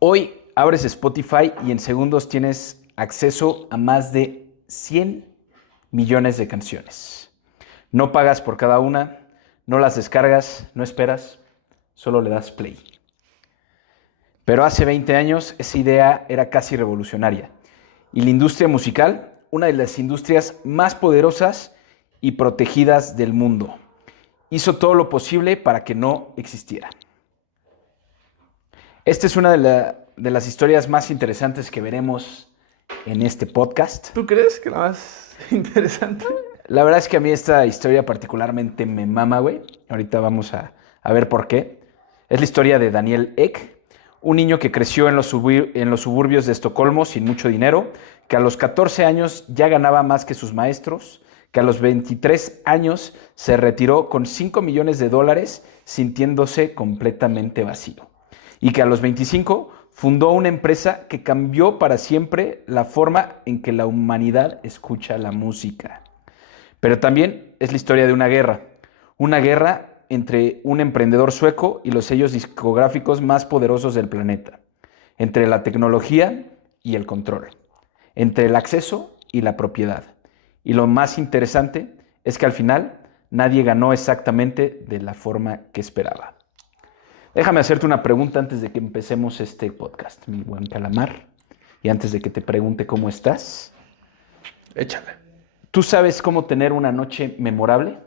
Hoy abres Spotify y en segundos tienes acceso a más de 100 millones de canciones. No pagas por cada una, no las descargas, no esperas, solo le das play. Pero hace 20 años esa idea era casi revolucionaria. Y la industria musical, una de las industrias más poderosas y protegidas del mundo, hizo todo lo posible para que no existiera. Esta es una de las historias más interesantes que veremos en este podcast. ¿Tú crees que la más interesante? La verdad es que a mí esta historia particularmente me mama, güey. Ahorita vamos a ver por qué. Es la historia de Daniel Ek, un niño que creció en los suburbios de Estocolmo sin mucho dinero, que a los 14 años ya ganaba más que sus maestros, que a los 23 años se retiró con $5 millones sintiéndose completamente vacío. Y que a los 25 fundó una empresa que cambió para siempre la forma en que la humanidad escucha la música. Pero también es la historia de una guerra entre un emprendedor sueco y los sellos discográficos más poderosos del planeta, entre la tecnología y el control, entre el acceso y la propiedad. Y lo más interesante es que al final nadie ganó exactamente de la forma que esperaba. Déjame hacerte una pregunta antes de que empecemos este podcast, mi buen Calamar. Y antes de que te pregunte cómo estás. Échale. ¿Tú sabes cómo tener una noche memorable?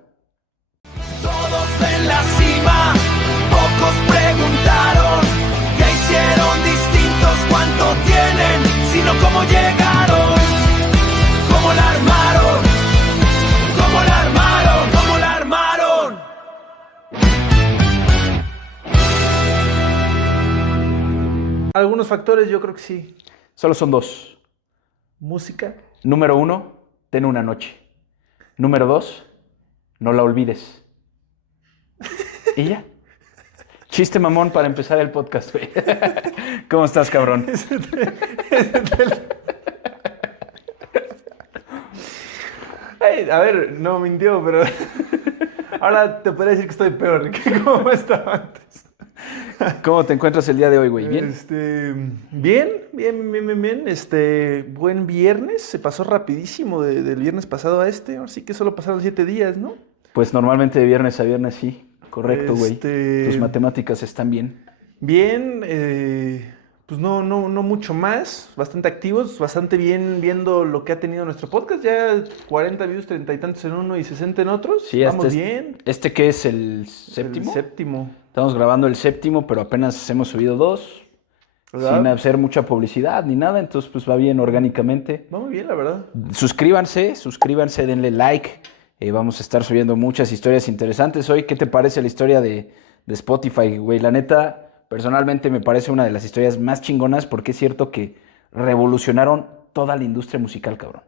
Todos en la cima, pocos preguntaron qué hicieron distintos, cuánto tienen, sino cómo llegaron, cómo la armaron, cómo la armaron, cómo la armaron. Algunos factores yo creo que sí. Solo son dos. Música. Número 1, ten una noche. Número 2, no la olvides. ¿Y ya? Chiste mamón para empezar el podcast, güey. ¿Cómo estás, cabrón? Ay, a ver, no mintió, pero ahora te podría decir que estoy peor que como estaba antes. ¿Cómo te encuentras el día de hoy, güey? ¿Bien? Bien. Buen viernes. Se pasó rapidísimo del viernes pasado a este. Así que solo pasaron 7 días, ¿no? Pues normalmente de viernes a viernes sí. Correcto, güey. Este- Tus matemáticas están bien. Bien, pues no mucho más, bastante activos, bastante bien viendo lo que ha tenido nuestro podcast, ya 40 views, 30 y tantos en uno y 60 en otros, Sí, vamos bien. ¿Este qué es el séptimo? El séptimo, Estamos grabando el séptimo, pero apenas hemos subido 2. ¿verdad? Sin hacer mucha publicidad ni nada, entonces pues va bien orgánicamente. Va muy bien, la verdad. Suscríbanse, denle like. Vamos a estar subiendo muchas historias interesantes hoy. ¿Qué te parece la historia de Spotify, güey? La neta, personalmente me parece una de las historias más chingonas porque es cierto que revolucionaron toda la industria musical, cabrón.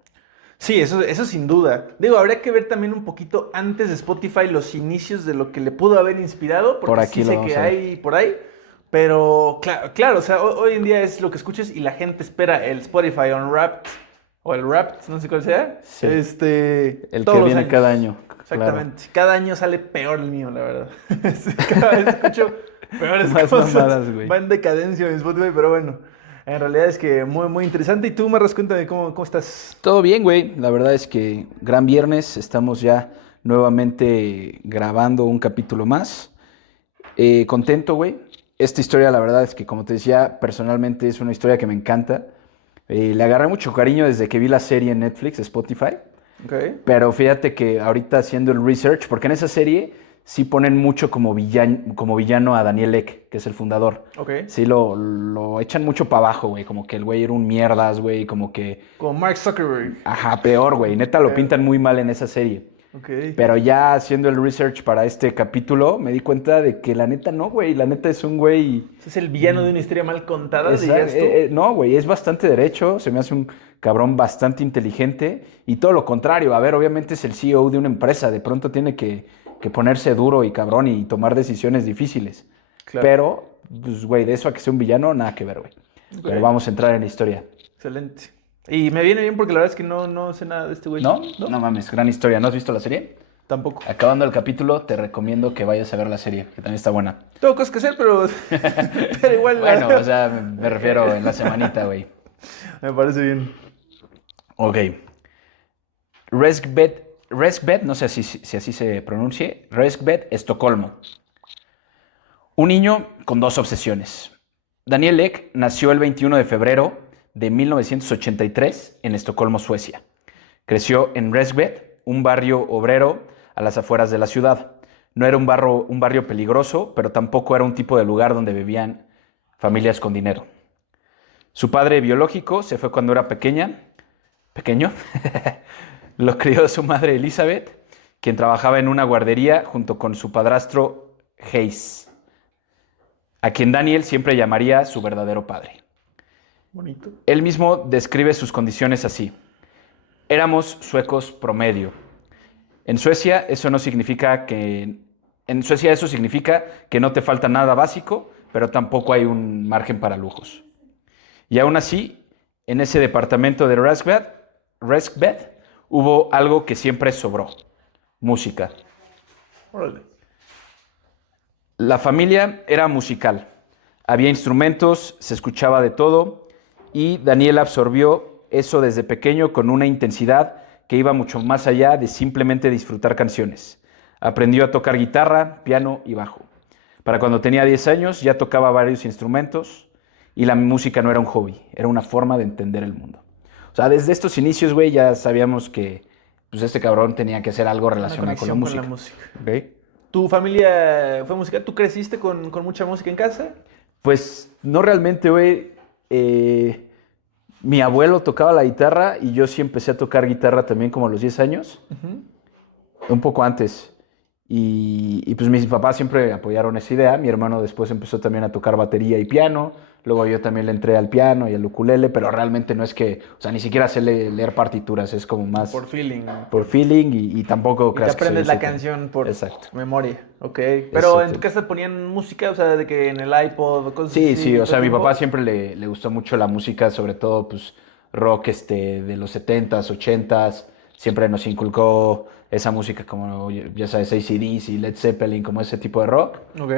Sí, eso sin duda. Digo, habría que ver también un poquito antes de Spotify los inicios de lo que le pudo haber inspirado, porque Por aquí sí lo sé vamos que a ver. hay por ahí. Pero claro, o sea, hoy en día es lo que escuches y la gente espera el Spotify Unwrapped o el Wrapped, no sé cuál sea. Sí. El todos que los viene años. cada año. Exactamente. Cada año sale peor el mío, la verdad. Cada vez escucho peores Más cosas. mamadas, güey. Va en decadencia mi Spotify, pero bueno. En realidad es que muy interesante. Y tú, Marras, cuéntame cómo estás. Todo bien, güey. La verdad es que gran viernes. Estamos ya nuevamente grabando un capítulo más. Contento, güey. Esta historia, la verdad es que, como te decía, personalmente es una historia que me encanta. Le agarré mucho cariño desde que vi la serie en Netflix, Spotify. Ok. Pero fíjate que ahorita haciendo el research, porque en esa serie sí ponen mucho como villano a Daniel Ek, que es el fundador. Ok. Sí lo echan mucho para abajo, güey. Como que el güey era un mierdas, güey. Como que... Como Mark Zuckerberg. Ajá, peor, güey. Neta lo Peor. pintan muy mal en esa serie. Ok. Pero ya haciendo el research para este capítulo, me di cuenta de que la neta no, güey. La neta es un güey... Es el villano de una historia mal contada, Exacto. dirías tú. No, güey, es bastante derecho, se me hace un cabrón bastante inteligente y todo lo contrario. A ver, obviamente es el CEO de una empresa, de pronto tiene que ponerse duro y cabrón y tomar decisiones difíciles. Claro. Pero, pues, güey, de eso a que sea un villano, nada que ver, güey. Ok. Pero vamos a entrar en la historia. Excelente. Y me viene bien porque la verdad es que no sé nada de este güey. ¿No? No mames, gran historia. ¿No has visto la serie? Tampoco. Acabando el capítulo, te recomiendo que vayas a ver la serie, que también está buena. Tengo cosas que hacer, pero, pero igual. Bueno, o sea, me refiero en la semanita, güey. Me parece bien. Ok. Reskbet, no sé si así se pronuncie, Reskbet, Estocolmo. Un niño con dos obsesiones. Daniel Ek nació el 21 de febrero de 1983 en Estocolmo, Suecia. Creció en Reskbet, un barrio obrero a las afueras de la ciudad. No era un barrio peligroso, pero tampoco era un tipo de lugar donde vivían familias con dinero. Su padre biológico se fue cuando era pequeño. Lo crió su madre Elizabeth, quien trabajaba en una guardería junto con su padrastro Hayes, a quien Daniel siempre llamaría su verdadero padre. Bonito. Él mismo describe sus condiciones así. Éramos suecos promedio. En Suecia eso significa que no te falta nada básico, pero tampoco hay un margen para lujos. Y aún así, en ese departamento de Reskbet hubo algo que siempre sobró: música. Órale. La familia era musical. Había instrumentos, se escuchaba de todo, y Daniel absorbió eso desde pequeño con una intensidad que iba mucho más allá de simplemente disfrutar canciones. Aprendió a tocar guitarra, piano y bajo. Para cuando tenía 10 años ya tocaba varios instrumentos y la música no era un hobby, era una forma de entender el mundo. O sea, desde estos inicios, güey, ya sabíamos que pues, este cabrón tenía que hacer algo relacionado con la música. Con la música. ¿Okay? ¿Tu familia fue musical? ¿Tú creciste con mucha música en casa? Pues no realmente, güey. Mi abuelo tocaba la guitarra y yo sí empecé a tocar guitarra también como a los 10 años. Un poco antes. Y pues mis papás siempre apoyaron esa idea. Mi hermano después empezó también a tocar batería y piano. Luego yo también le entré al piano y al ukulele, pero realmente no es que, o sea, ni siquiera sé leer partituras, es como más Por feeling. por feeling y tampoco Y te creas que soy aprendes la súper- canción por Exacto. memoria, ok. Pero Exacto. en tu casa ponían música, o sea, de que en el iPod o cosas Sí, así. sí, o sea, a mi todo papá tiempo? siempre le gustó mucho la música, sobre todo pues rock de los 70s, 80s. Siempre nos inculcó esa música como, ya sabes, AC/DC, Led Zeppelin, como ese tipo de rock. Ok.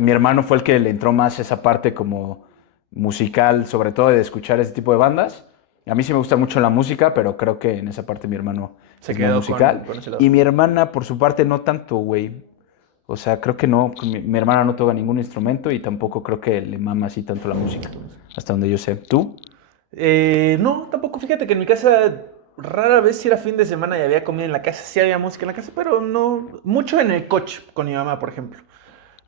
Mi hermano fue el que le entró más esa parte como musical, sobre todo de escuchar ese tipo de bandas. A mí sí me gusta mucho la música, pero creo que en esa parte mi hermano Se es quedó más musical. con ese lado. Y mi hermana, por su parte, no tanto, güey. O sea, creo que no. Mi hermana no toca ningún instrumento y tampoco creo que le mama así tanto la música. Hasta donde yo sé. ¿Tú? No, tampoco. Fíjate que en mi casa rara vez si era fin de semana y había comida en la casa. Sí había música en la casa, pero no. Mucho en el coche con mi mamá, por ejemplo.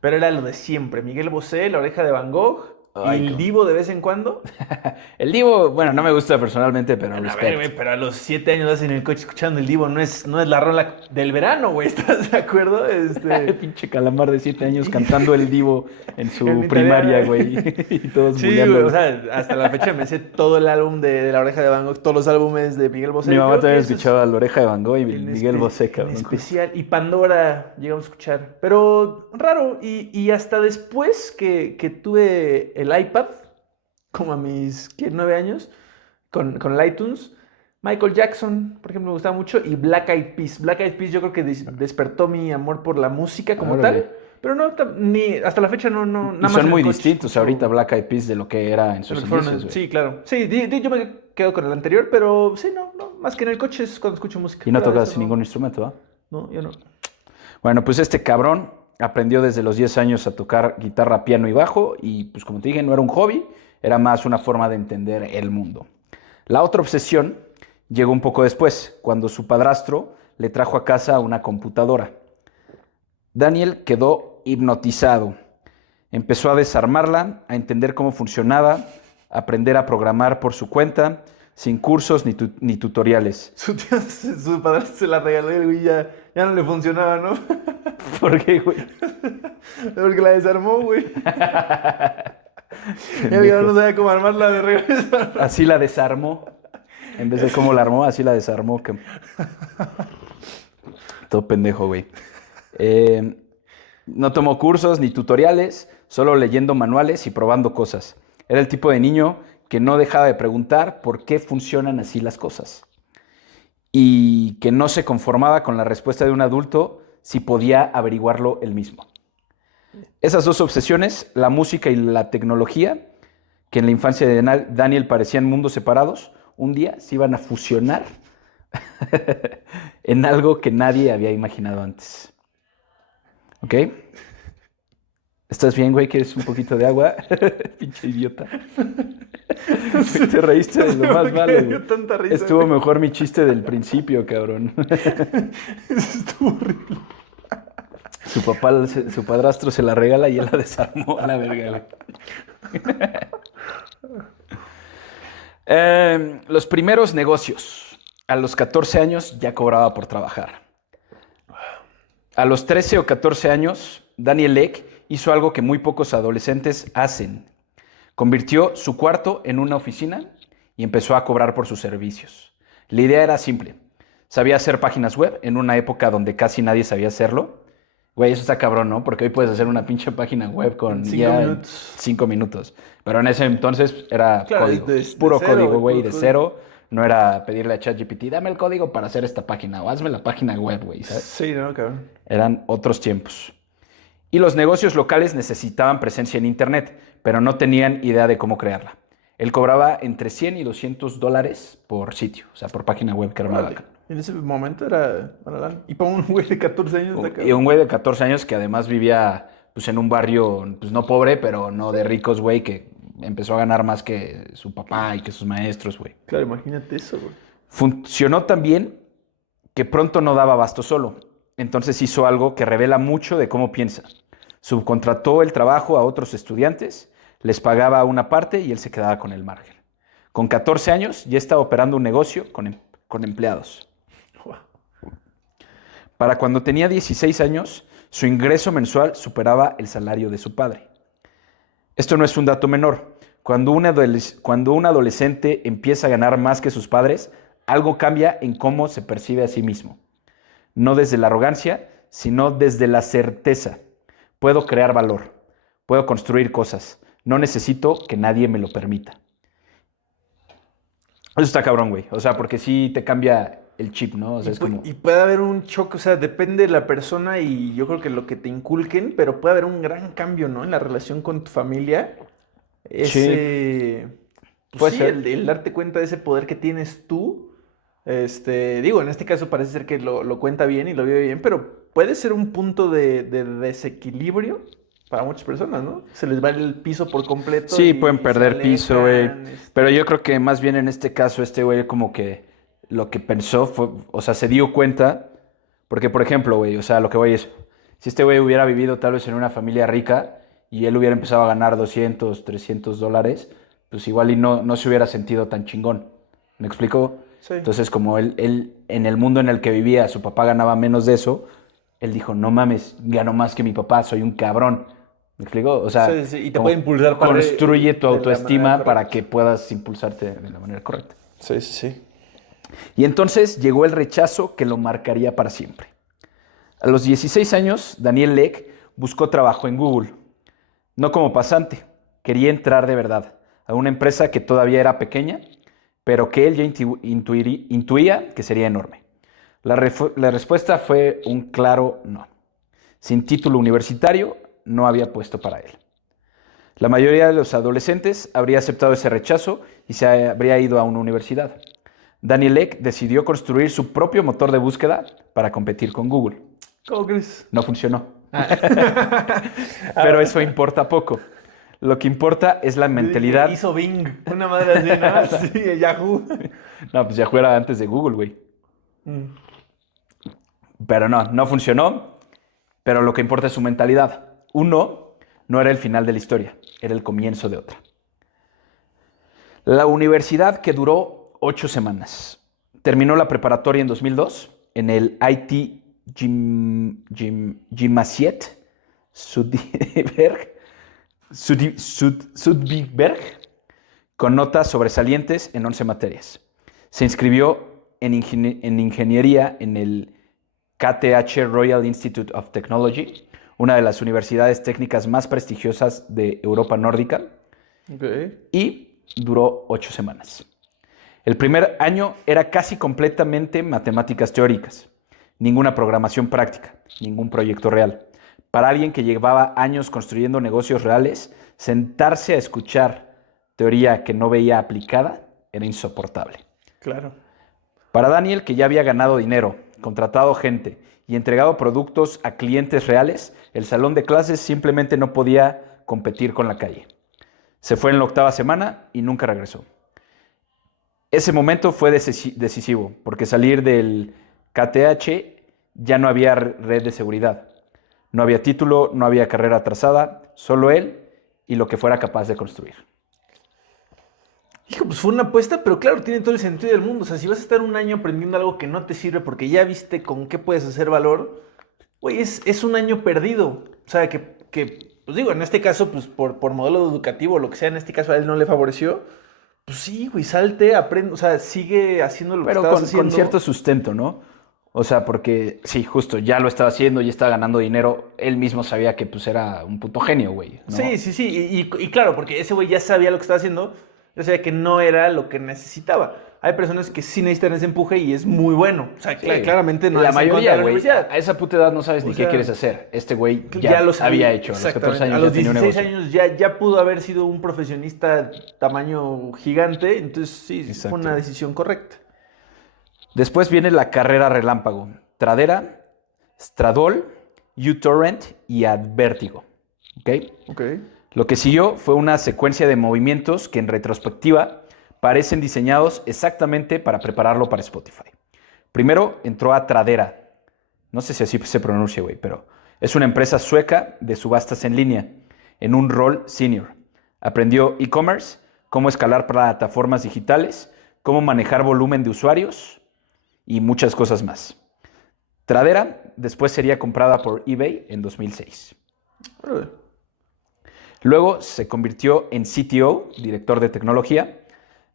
Pero era lo de siempre. Miguel Bosé, La Oreja de Van Gogh. Ay, Y el cómo. Divo de vez en cuando. El Divo, bueno, no me gusta personalmente, pero A ver, respeto. güey, pero a los 7 años vas en el coche escuchando el Divo. No es la rola del verano, güey. ¿Estás de acuerdo? Pinche calamar de 7 años cantando el Divo en su En mi primaria, tarea, güey. Y todos Sí, bulleando. güey, o sea, hasta la fecha me sé todo el álbum de La Oreja de Van Gogh, todos los álbumes de Miguel Bosé. Mi mamá Creo que también ese es escuchaba La Oreja de Van Gogh y en Miguel Bosé, en cabrón. especial, y Pandora llegamos a escuchar, pero raro, y hasta después que tuve el iPad, como a mis 9 años, con el iTunes, Michael Jackson, por ejemplo, me gustaba mucho, y Black Eyed Peas. Black Eyed Peas yo creo que despertó mi amor por la música como Órale. tal, pero no, ni hasta la fecha no, nada Y más son en el muy coche. distintos ahorita Black Eyed Peas de lo que era en sus Lo que fueron inicios, güey. sí, claro. Sí, yo me quedo con el anterior, pero sí, no, más que en el coche es cuando escucho música. Y no Fuera de tocas eso, ningún instrumento, ¿va? No, yo no. Bueno, pues este cabrón aprendió desde los 10 años a tocar guitarra, piano y bajo y pues como te dije, no era un hobby, era más una forma de entender el mundo. La otra obsesión llegó un poco después, cuando su padrastro le trajo a casa una computadora. Daniel quedó hipnotizado. Empezó a desarmarla, a entender cómo funcionaba, a aprender a programar por su cuenta, sin cursos ni tutoriales. Su padre se la regaló y el güey ya no le funcionaba, ¿no? ¿Por qué, güey? Porque la desarmó, güey. El güey no sabía cómo armarla de regreso. Así la desarmó. En vez de cómo la armó, así la desarmó. Todo pendejo, güey. No tomó cursos ni tutoriales, solo leyendo manuales y probando cosas. Era el tipo de niño que no dejaba de preguntar por qué funcionan así las cosas. y que no se conformaba con la respuesta de un adulto si podía averiguarlo él mismo. Esas dos obsesiones, la música y la tecnología, que en la infancia de Daniel parecían mundos separados, un día se iban a fusionar en algo que nadie había imaginado antes. ¿Ok? ¿Estás bien, güey? ¿Quieres un poquito de agua? Pinche idiota. Te reíste de lo más malo, güey. Tanta risa, Estuvo güey. mejor mi chiste del principio, cabrón. Estuvo horrible. Su papá, su padrastro se la regala y él la desarmó a la verga, güey. Los primeros negocios. A los 14 años ya cobraba por trabajar. A los 13 o 14 años, Daniel Ek hizo algo que muy pocos adolescentes hacen. Convirtió su cuarto en una oficina y empezó a cobrar por sus servicios. La idea era simple. Sabía hacer páginas web en una época donde casi nadie sabía hacerlo. Güey, eso está cabrón, ¿no? Porque hoy puedes hacer una pinche página web con 5 ya minutos. 5 minutos. Pero en ese entonces era Claro, código. de Puro cero, código, güey, puro de código. cero. No era pedirle a ChatGPT, dame el código para hacer esta página o hazme la página web, güey, ¿sabes? Sí, no, cabrón. Eran otros tiempos. Y los negocios locales necesitaban presencia en Internet, pero no tenían idea de cómo crearla. Él cobraba entre $100 y $200 por sitio, o sea, por página web, que era una Órale. vaca. En ese momento era una lana. Y para un güey de 14 años está Y cabrón. un güey de 14 años que además vivía pues, en un barrio, pues no pobre, pero no de ricos, güey, que empezó a ganar más que su papá y que sus maestros, güey. Claro, imagínate eso, güey. Funcionó tan bien que pronto no daba abasto solo. Entonces hizo algo que revela mucho de cómo piensa. Subcontrató el trabajo a otros estudiantes, les pagaba una parte y él se quedaba con el margen. Con 14 años ya estaba operando un negocio con empleados. Guau. Para cuando tenía 16 años, su ingreso mensual superaba el salario de su padre. Esto no es un dato menor. Cuando un adolescente empieza a ganar más que sus padres, algo cambia en cómo se percibe a sí mismo. No desde la arrogancia, sino desde la certeza. Puedo crear valor, puedo construir cosas. No necesito que nadie me lo permita. Eso está cabrón, güey. O sea, porque sí te cambia el chip, ¿no? O sea, es como... Y puede haber un choque, o sea, depende de la persona y yo creo que lo que te inculquen, pero puede haber un gran cambio, ¿no? En la relación con tu familia. Ese... Pues Puede sí, ser. el darte cuenta de ese poder que tienes tú. Digo, en este caso parece ser que lo cuenta bien y lo vive bien, pero puede ser un punto de desequilibrio para muchas personas, ¿no? Se les va el piso por completo. Sí, y pueden se perder piso, güey. alejan, Pero yo creo que más bien en este caso, este güey como que lo que pensó fue, o sea, se dio cuenta, porque por ejemplo, güey, o sea, lo que voy es, si este güey hubiera vivido tal vez en una familia rica y él hubiera empezado a ganar $200, $300, pues igual y no se hubiera sentido tan chingón. ¿Me explico? Sí. Entonces, como él en el mundo en el que vivía, su papá ganaba menos de eso, él dijo, no mames, gano más que mi papá, soy un cabrón. ¿Me explico? O sea, Sí, sí, y te como puede impulsar para construye tu de la autoestima manera para correcta. que puedas impulsarte de la manera correcta. Sí, sí, sí. Y entonces llegó el rechazo que lo marcaría para siempre. A los 16 años, Daniel Ek buscó trabajo en Google. No como pasante, quería entrar de verdad a una empresa que todavía era pequeña, pero que él ya intuía que sería enorme. La respuesta fue un claro no. Sin título universitario, no había puesto para él. La mayoría de los adolescentes habría aceptado ese rechazo y se habría ido a una universidad. Daniel Ek decidió construir su propio motor de búsqueda para competir con Google. ¿Cómo crees? No funcionó. Pero eso importa poco. Lo que importa es la mentalidad. Hizo Bing, una madre así, ¿no? Sí, Yahoo. No, pues Yahoo era antes de Google, güey. Pero no funcionó. Pero lo que importa es su mentalidad. Uno no era el final de la historia, era el comienzo de otra. La universidad que duró 8 semanas. Terminó la preparatoria en 2002 en el IT Gymnasiet Sudviberg con notas sobresalientes en 11 materias. Se inscribió en ingeniería en el KTH Royal Institute of Technology, una de las universidades técnicas más prestigiosas de Europa nórdica, Okay. y duró 8 semanas. El primer año era casi completamente matemáticas teóricas, ninguna programación práctica, ningún proyecto real. Para alguien que llevaba años construyendo negocios reales, sentarse a escuchar teoría que no veía aplicada era insoportable. Claro. Para Daniel, que ya había ganado dinero, contratado gente y entregado productos a clientes reales, el salón de clases simplemente no podía competir con la calle. Se fue en la 8ª semana y nunca regresó. Ese momento fue decisivo, porque salir del KTH ya no había red de seguridad. No había título, no había carrera trazada, solo él y lo que fuera capaz de construir. Hijo, pues fue una apuesta, pero claro, tiene todo el sentido del mundo. O sea, si vas a estar un año aprendiendo algo que no te sirve porque ya viste con qué puedes hacer valor, güey, es un año perdido. O sea, pues digo, en este caso, pues por modelo educativo, lo que sea, en este caso a él no le favoreció. Pues sí, güey, salte, aprende, o sea, sigue haciendo lo que Pero estabas con haciendo. cierto sustento, ¿no? O sea, porque sí, justo, ya lo estaba haciendo, ya estaba ganando dinero. Él mismo sabía que pues era un puto genio, güey, ¿no? Sí. Y claro, porque ese güey ya sabía lo que estaba haciendo, ya sabía que no era lo que necesitaba. Hay personas que sí necesitan ese empuje y es muy bueno. O sea, Sí. claramente no La es en contra mayoría, de la güey, universidad. a esa puta edad no sabes O ni sea, qué quieres hacer. Este güey ya lo sabía, había hecho. A los 14 exactamente. años A los ya tenía un 16 negocio. años ya pudo haber sido un profesionista tamaño gigante, entonces sí, Exacto. fue una decisión correcta. Después viene la carrera relámpago. Tradera, Stradol, uTorrent y Advertigo. ¿Ok? Ok. Lo que siguió fue una secuencia de movimientos que en retrospectiva parecen diseñados exactamente para prepararlo para Spotify. Primero entró a Tradera. No sé si así se pronuncia, güey, pero es una empresa sueca de subastas en línea, en un rol senior. Aprendió e-commerce, cómo escalar plataformas digitales, cómo manejar volumen de usuarios y muchas cosas más. Tradera después sería comprada por eBay en 2006. Órale. Luego se convirtió en CTO, director de tecnología,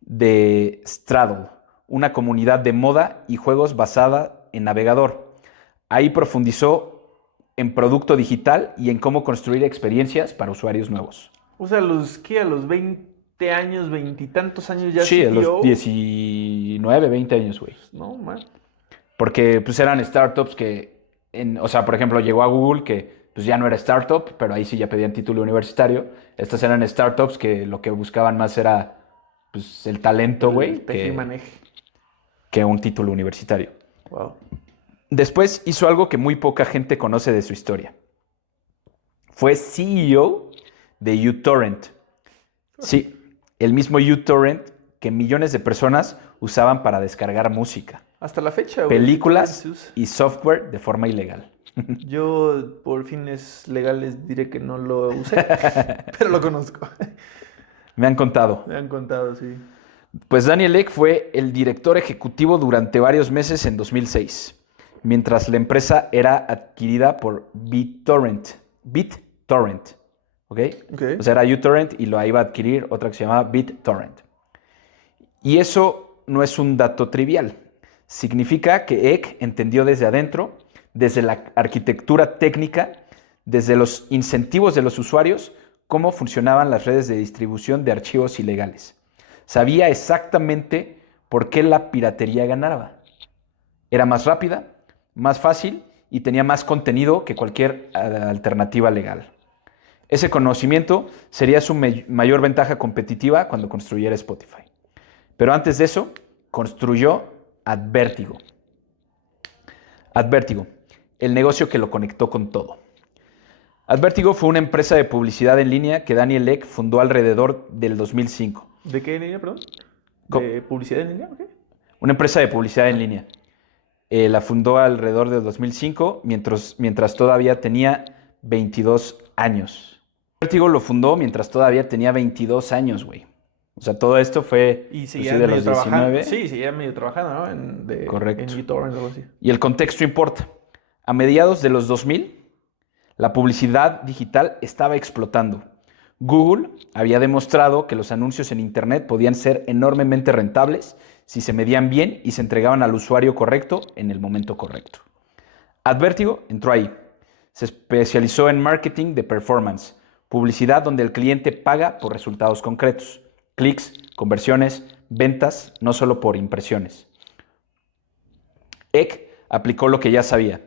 de Straddle, una comunidad de moda y juegos basada en navegador. Ahí profundizó en producto digital y en cómo construir experiencias para usuarios nuevos. O sea, a los 20 años, 20 y tantos años ya Sí, a CTO. los 19, 20 años, güey. No, man. Porque pues eran startups que, o sea, por ejemplo, llegó a Google que pues ya no era startup, pero ahí sí ya pedían título universitario. Estas eran startups que lo que buscaban más era pues el talento, güey, que un título universitario. Wow. Después hizo algo que muy poca gente conoce de su historia. Fue CEO de uTorrent. Sí, el mismo uTorrent que millones de personas usaban para descargar música, Hasta la fecha, güey. películas se usa. y software de forma ilegal. Yo, por fines legales, diré que no lo usé, pero lo conozco. Me han contado. Me han contado, sí. Pues Daniel Ek fue el director ejecutivo durante varios meses en 2006, mientras la empresa era adquirida por BitTorrent. BitTorrent, ¿ok? Okay. O sea, era uTorrent y lo iba a adquirir otra que se llamaba BitTorrent. Y eso no es un dato trivial. Significa que Ek entendió desde adentro, desde la arquitectura técnica, desde los incentivos de los usuarios, cómo funcionaban las redes de distribución de archivos ilegales. Sabía exactamente por qué la piratería ganaba. Era más rápida, más fácil y tenía más contenido que cualquier alternativa legal. Ese conocimiento sería su mayor ventaja competitiva cuando construyera Spotify. Pero antes de eso, construyó Advertigo. Advertigo, el negocio que lo conectó con todo. Advertigo fue una empresa de publicidad en línea que Daniel Ek fundó alrededor del 2005. ¿De qué línea, perdón? ¿Cómo? ¿De publicidad en línea? Okay. Una empresa de publicidad en línea. La fundó alrededor del 2005, mientras todavía tenía 22 años. Advertigo lo fundó mientras todavía tenía 22 años, güey. O sea, todo esto fue Y pues, seguía de medio los trabajando. 19. Sí, seguía medio trabajando, ¿no? Correcto. En uTorrent o algo así. Y el contexto importa. A mediados de los 2000, la publicidad digital estaba explotando. Google había demostrado que los anuncios en Internet podían ser enormemente rentables si se medían bien y se entregaban al usuario correcto en el momento correcto. Advertigo entró ahí. Se especializó en marketing de performance, publicidad donde el cliente paga por resultados concretos, clics, conversiones, ventas, no solo por impresiones. Eck aplicó lo que ya sabía: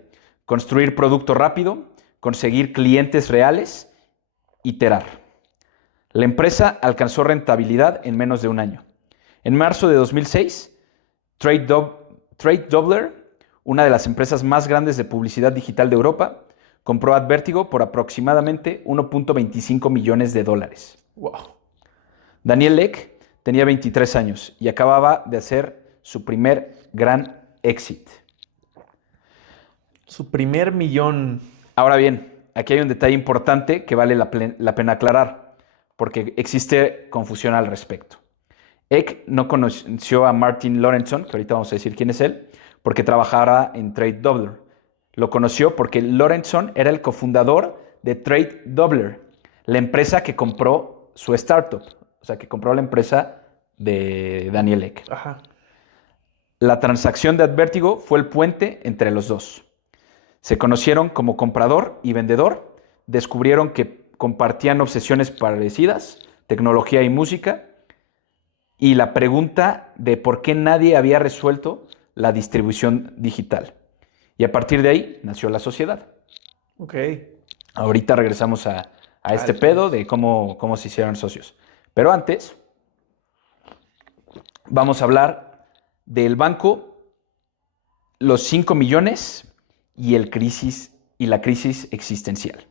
construir producto rápido, conseguir clientes reales, iterar. La empresa alcanzó rentabilidad en menos de un año. En marzo de 2006, Trade Doubler, una de las empresas más grandes de publicidad digital de Europa, compró Advertigo por aproximadamente $1.25 millones. Wow. Daniel Ek tenía 23 años y acababa de hacer su primer gran éxito. Su primer millón. Ahora bien, aquí hay un detalle importante que vale la pena aclarar, porque existe confusión al respecto. Eck no conoció a Martin Lorentzon, que ahorita vamos a decir quién es él, porque trabajaba en Trade Doubler. Lo conoció porque Lorentzon era el cofundador de Trade Doubler, la empresa que compró su startup, o sea, que compró la empresa de Daniel Ek. Ajá. La transacción de Advertigo fue el puente entre los dos. Se conocieron como comprador y vendedor, descubrieron que compartían obsesiones parecidas, tecnología y música, y la pregunta de por qué nadie había resuelto la distribución digital. Y a partir de ahí nació la sociedad. Ok. Ahorita regresamos a este pedo de cómo se hicieron socios. Pero antes, vamos a hablar del banco, los 5 millones y la crisis existencial.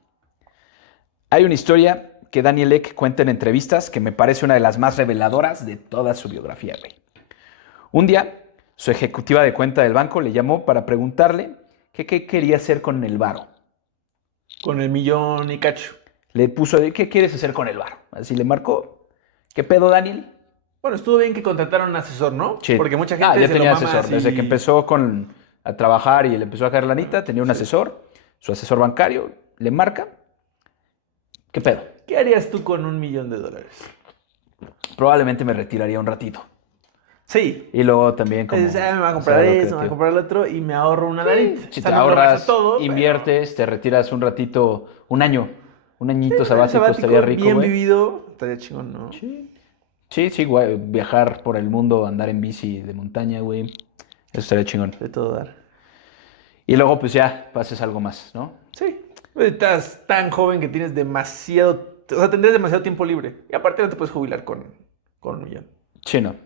Hay una historia que Daniel Ek cuenta en entrevistas que me parece una de las más reveladoras de toda su biografía, güey. Un día, su ejecutiva de cuenta del banco le llamó para preguntarle qué quería hacer con el varo. Con el millón y cacho. Le puso de ¿qué quieres hacer con el varo? Así le marcó. ¿Qué pedo, Daniel? Bueno, estuvo bien que contrataron un asesor, ¿no? Sí. Porque mucha gente ya se tenía lo mama asesor. así. Desde que empezó a trabajar y le empezó a caer lanita, tenía un asesor, su asesor bancario, le marca. ¿Qué pedo? ¿Qué harías tú con $1 millón? Probablemente me retiraría un ratito. Sí. Y luego también como... Me va a comprar hacer algo eso, me va a creativo. comprar el otro y me ahorro una lanita. Si O sea, te no me lo ahorras, gasto todo, inviertes, te retiras un ratito, un añito pero sabático, estaría rico, bien güey. vivido, estaría chingón, ¿no? Sí, güey, viajar por el mundo, andar en bici de montaña, güey. Eso estaría chingón. De todo dar. Y luego, pues ya, pases algo más, ¿no? Sí. Estás tan joven que tienes demasiado... O sea, tendrías demasiado tiempo libre. Y aparte no te puedes jubilar con $1 millón. Sí, no.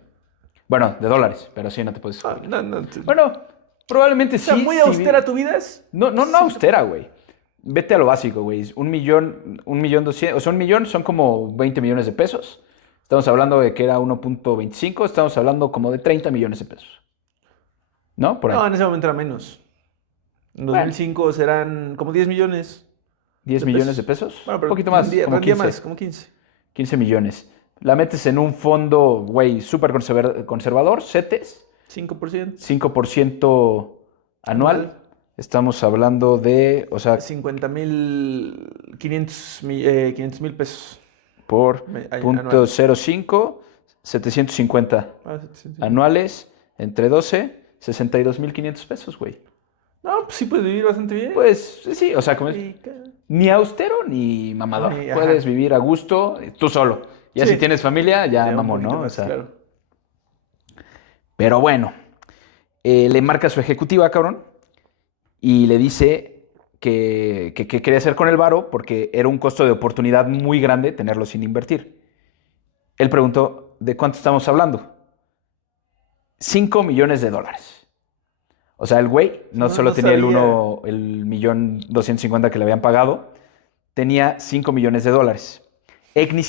Bueno, de dólares, pero sí, no te puedes... No. Bueno, probablemente O sea, sí. muy sí, austera tu vida es... No austera, güey. Vete a lo básico, güey. $1 millón, 1.200.000... O sea, $1 millón son como 20 millones de pesos. Estamos hablando de que era 1.25, estamos hablando como de 30 millones de pesos. ¿No? Por ahí. No, en ese momento era menos. En 2005 serán como 10 millones. 10 de pesos. pesos. ¿De pesos? Bueno, pero un poquito más, como 15. más, como 15. 15 millones. La metes en un fondo, güey, súper conservador, CETES, 5%. 5% anual. Estamos hablando de, o sea, 500,000 pesos. por anual. .05, 750 Sí. anuales, entre 12, 62.500 pesos, güey. No, pues sí puedes vivir bastante bien. Pues sí, o sea, como es, Rica. ni austero ni mamador. Ni- ajá. Puedes vivir a gusto, tú solo. Ya Sí. si tienes familia, ya Un mamón, poquito ¿no? más, O sea, claro. pero bueno, le marca a su ejecutiva, cabrón, y le dice que quería hacer con el varo porque era un costo de oportunidad muy grande tenerlo sin invertir. Él preguntó, ¿de cuánto estamos hablando? $5 millones. O sea, el güey no solo tenía el sabía. $1.250.000 que le habían pagado, tenía $5 millones. Eck ni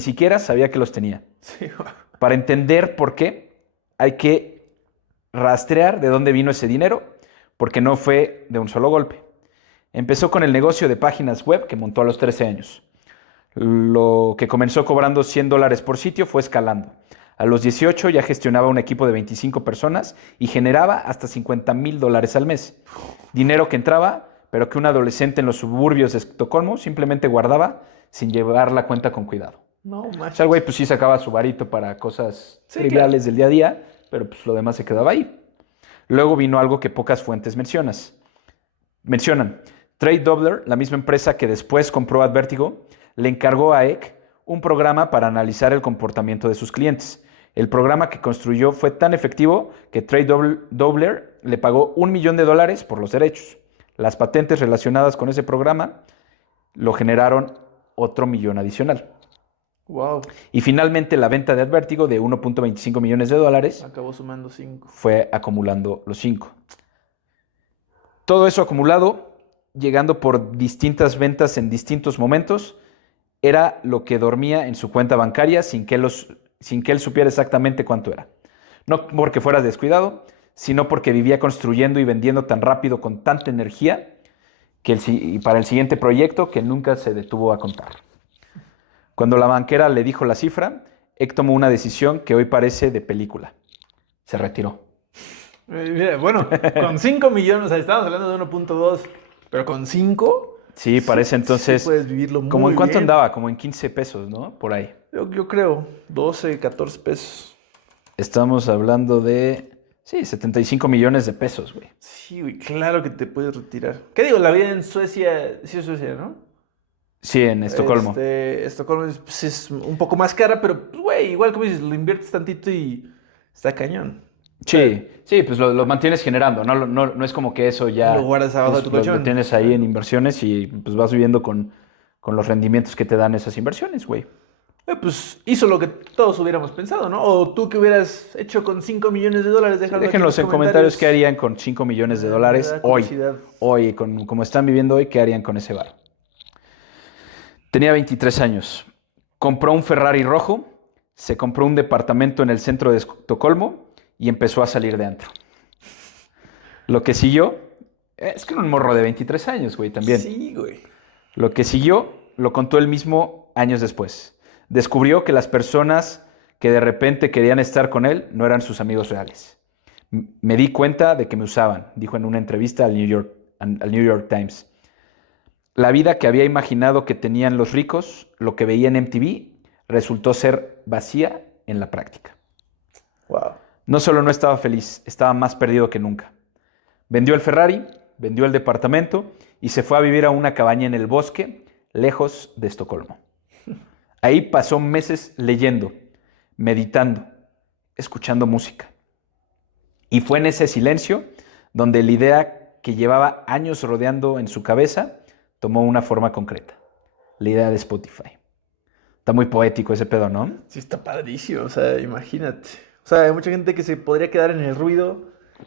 siquiera sabía que los tenía. Sí, Para entender por qué, hay que rastrear de dónde vino ese dinero, porque no fue de un solo golpe. Empezó con el negocio de páginas web que montó a los 13 años. Lo que comenzó cobrando $100 por sitio fue escalando. A los 18 ya gestionaba un equipo de 25 personas y generaba hasta $50,000 al mes. Dinero que entraba, pero que un adolescente en los suburbios de Estocolmo simplemente guardaba sin llevar la cuenta con cuidado. No, O macho. sea, el güey pues sí sacaba su varito para cosas Sí, triviales del día a día, pero pues lo demás se quedaba ahí. Luego vino algo que pocas fuentes mencionan. Trade Doubler, la misma empresa que después compró Advertigo, le encargó a Eck un programa para analizar el comportamiento de sus clientes, El programa que construyó fue tan efectivo que Trey Dobler le pagó $1 millón por los derechos. Las patentes relacionadas con ese programa lo generaron otro millón adicional. Wow. Y finalmente la venta de Advertigo de $1.25 millones Acabó sumando 5. fue acumulando los 5. Todo eso acumulado, llegando por distintas ventas en distintos momentos, era lo que dormía en su cuenta bancaria sin que él supiera exactamente cuánto era. No porque fuera descuidado, sino porque vivía construyendo y vendiendo tan rápido con tanta energía y para el siguiente proyecto que nunca se detuvo a contar. Cuando la banquera le dijo la cifra, Eck tomó una decisión que hoy parece de película. Se retiró. Mira, bueno, con 5 millones, o sea, estamos hablando de 1.2, pero con 5... Sí, parece entonces... Sí puedes vivirlo muy ¿Cómo en cuánto bien. andaba? Como en 15 pesos, ¿no? Por ahí. Yo creo, 12, 14 pesos. Estamos hablando de... Sí, 75 millones de pesos, güey. Sí, güey, claro que te puedes retirar. ¿Qué digo? La vida en Suecia, sí es Suecia, ¿no? Sí, en Estocolmo. Estocolmo es un poco más cara, pero, pues, güey, igual como dices, lo inviertes tantito y está cañón. Sí, sí, pues lo mantienes generando, no es como que eso ya... Lo guardas abajo de tu lo colchón. tienes ahí en inversiones y pues vas viviendo con los rendimientos que te dan esas inversiones, güey. Pues hizo lo que todos hubiéramos pensado, ¿no? O tú que hubieras hecho con 5 millones de dólares, déjalo aquí Déjenlos en comentarios qué harían con 5 millones de dólares Me da hoy. curiosidad. Hoy, como están viviendo hoy, ¿qué harían con ese bar? Tenía 23 años. Compró un Ferrari rojo, se compró un departamento en el centro de Estocolmo y empezó a salir de antro. Lo que siguió, es que era un morro de 23 años, güey, también. Sí, güey. Lo que siguió lo contó él mismo años después. Descubrió que las personas que de repente querían estar con él no eran sus amigos reales. Me di cuenta de que me usaban, dijo en una entrevista al New York Times. La vida que había imaginado que tenían los ricos, lo que veía en MTV, resultó ser vacía en la práctica. Wow. No solo no estaba feliz, estaba más perdido que nunca. Vendió el Ferrari, vendió el departamento y se fue a vivir a una cabaña en el bosque, lejos de Estocolmo. Ahí pasó meses leyendo, meditando, escuchando música. Y fue en ese silencio donde la idea que llevaba años rodeando en su cabeza tomó una forma concreta. La idea de Spotify. Está muy poético ese pedo, ¿no? Sí, está padrísimo, o sea, imagínate. O sea, hay mucha gente que se podría quedar en el ruido,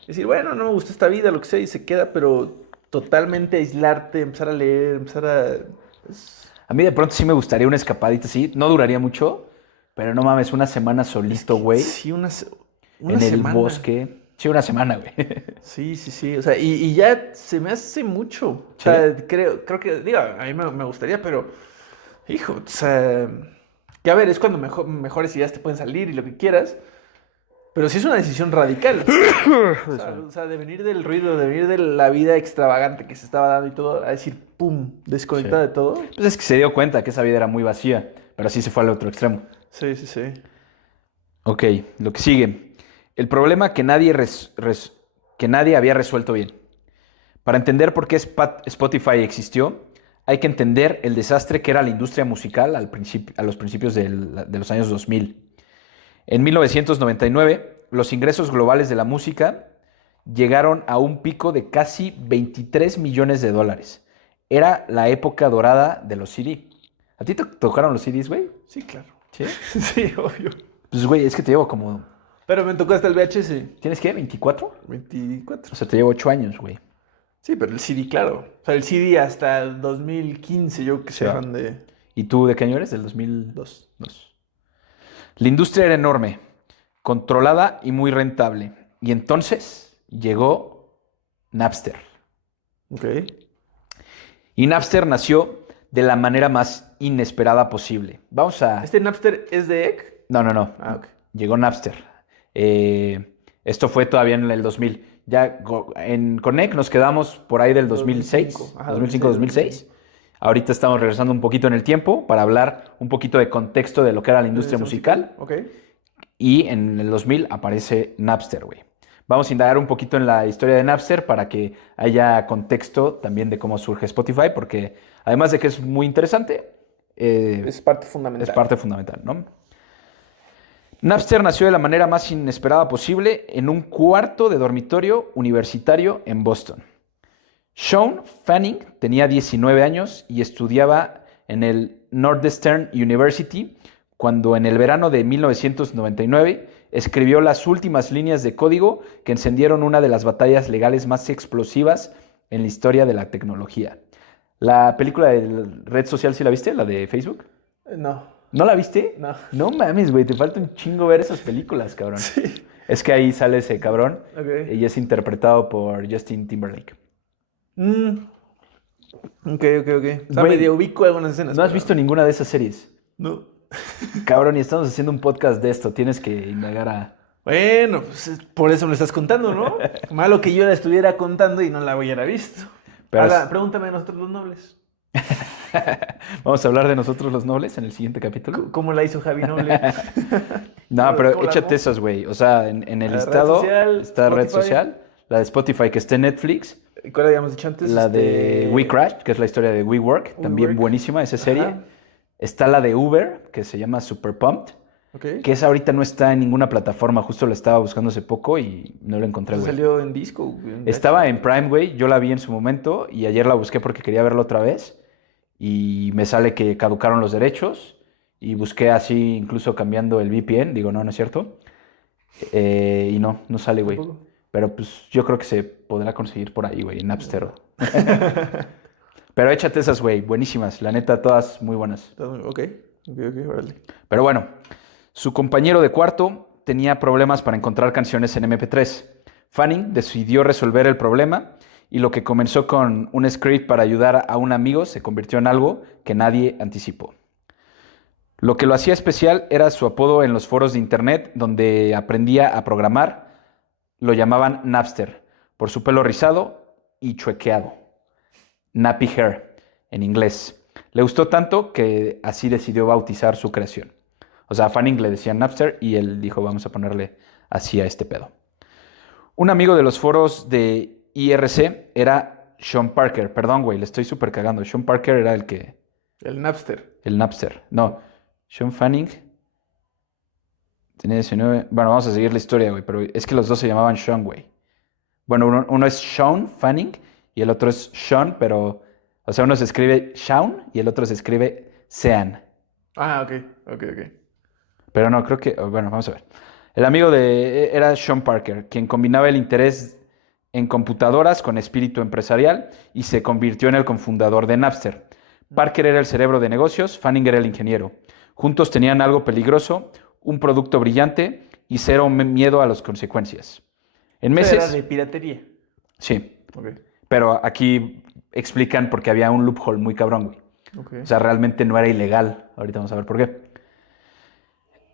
decir, bueno, no me gusta esta vida, lo que sea, y se queda, pero totalmente aislarte, empezar a leer, empezar a... A mí de pronto sí me gustaría una escapadita, sí. No duraría mucho, pero no mames, una semana solito, güey. Sí, una en semana. el bosque. Sí, una semana, güey. Sí. O sea, y ya se me hace mucho. O ¿Sí? sea, creo que, digo, a mí me gustaría, pero, hijo, o sea, que a ver, es cuando mejores ideas te pueden salir y lo que quieras, pero sí es una decisión radical. O sea, de venir del ruido, de venir de la vida extravagante que se estaba dando y todo, a decir, pum, desconectada Sí. de todo. Pues es que se dio cuenta que esa vida era muy vacía, pero así se fue al otro extremo. Sí. Ok, lo que sigue. El problema que nadie había resuelto bien. Para entender por qué Spotify existió, hay que entender el desastre que era la industria musical a los principios de los años 2000. En 1999, los ingresos globales de la música llegaron a un pico de casi 23 millones de dólares. Era la época dorada de los CD. ¿A ti te tocaron los CDs, güey? Sí, claro. ¿Sí? Sí, obvio. Pues, güey, es que te llevo como... Pero me tocó hasta el VHS. ¿Tienes qué? ¿24? 24. O sea, te llevo 8 años, güey. Sí, pero el CD, claro. O sea, el CD hasta el 2015, yo que soy Sí. fan de ¿Y tú de qué año eres? ¿Del 2002? 2. La industria era enorme, controlada y muy rentable. Y entonces llegó Napster. Ok. Y Napster nació de la manera más inesperada posible. Vamos a... ¿Este Napster es de Egg? No. Ah, ok. Llegó Napster. Esto fue todavía en el 2000. Ya con Egg nos quedamos por ahí del 2006. 2005. Ajá, 2005-2006. Ahorita estamos regresando un poquito en el tiempo para hablar un poquito de contexto de lo que era la industria musical. Ok. Y en el 2000 aparece Napster, güey. Vamos a indagar un poquito en la historia de Napster para que haya contexto también de cómo surge Spotify, porque además de que es muy interesante, Es parte fundamental. es parte fundamental, ¿no? Napster nació de la manera más inesperada posible en un cuarto de dormitorio universitario en Boston. Sean Fanning tenía 19 años y estudiaba en el Northeastern University cuando en el verano de 1999 escribió las últimas líneas de código que encendieron una de las batallas legales más explosivas en la historia de la tecnología. La película de red social, ¿sí la viste? ¿La de Facebook? No. ¿No la viste? No. No mames, güey, te falta un chingo ver esas películas, cabrón. Sí. Es que ahí sale ese cabrón Ok. y es interpretado por Justin Timberlake. Ok. O sea, Güey, medio ubico algunas escenas. ¿No has pero- visto ninguna de esas series? No. Cabrón, y estamos haciendo un podcast de esto. Tienes que indagar a... Bueno, pues por eso me lo estás contando, ¿no? Malo que yo la estuviera contando y no la hubiera visto. Pero Ahora, pregúntame a nosotros los nobles. vamos a hablar de nosotros los nobles en el siguiente capítulo. ¿Cómo la hizo Javi Noble? No, pero ¿Cómo la échate armó? esas, güey. O sea, en el La red listado social, está red Spotify. social, la de Spotify que está en Netflix, ¿Cuál habíamos dicho antes? la de We Crash, que es la historia de WeWork, también WeWork. buenísima esa serie. Ajá. Está la de Uber, que se llama Super Pumped, Ok. que esa ahorita no está en ninguna plataforma. Justo la estaba buscando hace poco y no la encontré, Pues güey. salió en disco. Güey, Estaba en Prime, güey. Yo la vi en su momento y ayer la busqué porque quería verla otra vez. Y me sale que caducaron los derechos. Y busqué así, incluso cambiando el VPN. Digo, no, no es cierto. Y no sale, güey. Tampoco. Pero pues yo creo que se podrá conseguir por ahí, güey, en Napster. Pero échate esas, güey, buenísimas. La neta, todas muy buenas. Ok, órale. Pero bueno, su compañero de cuarto tenía problemas para encontrar canciones en MP3. Fanning decidió resolver el problema y lo que comenzó con un script para ayudar a un amigo se convirtió en algo que nadie anticipó. Lo que lo hacía especial era su apodo en los foros de internet donde aprendía a programar. Lo llamaban Napster por su pelo rizado y chuequeado. Nappy hair en inglés. Le gustó tanto que así decidió bautizar su creación. O sea, a Fanning le decían Napster y él dijo, vamos a ponerle así a este pedo. Un amigo de los foros de IRC era Sean Parker. Perdón, güey, le estoy súper cagando. Sean Parker era el El Napster. No, Sean Fanning tenía 19. Bueno, vamos a seguir la historia, güey, pero es que los dos se llamaban Sean, güey. Bueno, uno es Sean Fanning y el otro es Sean, pero... O sea, uno se escribe Sean y el otro se escribe Sean. Ah, ok. Pero no, creo que... Bueno, vamos a ver. El amigo era Sean Parker, quien combinaba el interés en computadoras con espíritu empresarial y se convirtió en el cofundador de Napster. Parker era el cerebro de negocios, Fanning era el ingeniero. Juntos tenían algo peligroso, un producto brillante y cero miedo a las consecuencias. En Era meses... de piratería. Sí, Ok. pero aquí explican porque había un loophole muy cabrón, güey. Ok. O sea, realmente no era ilegal. Ahorita vamos a ver por qué.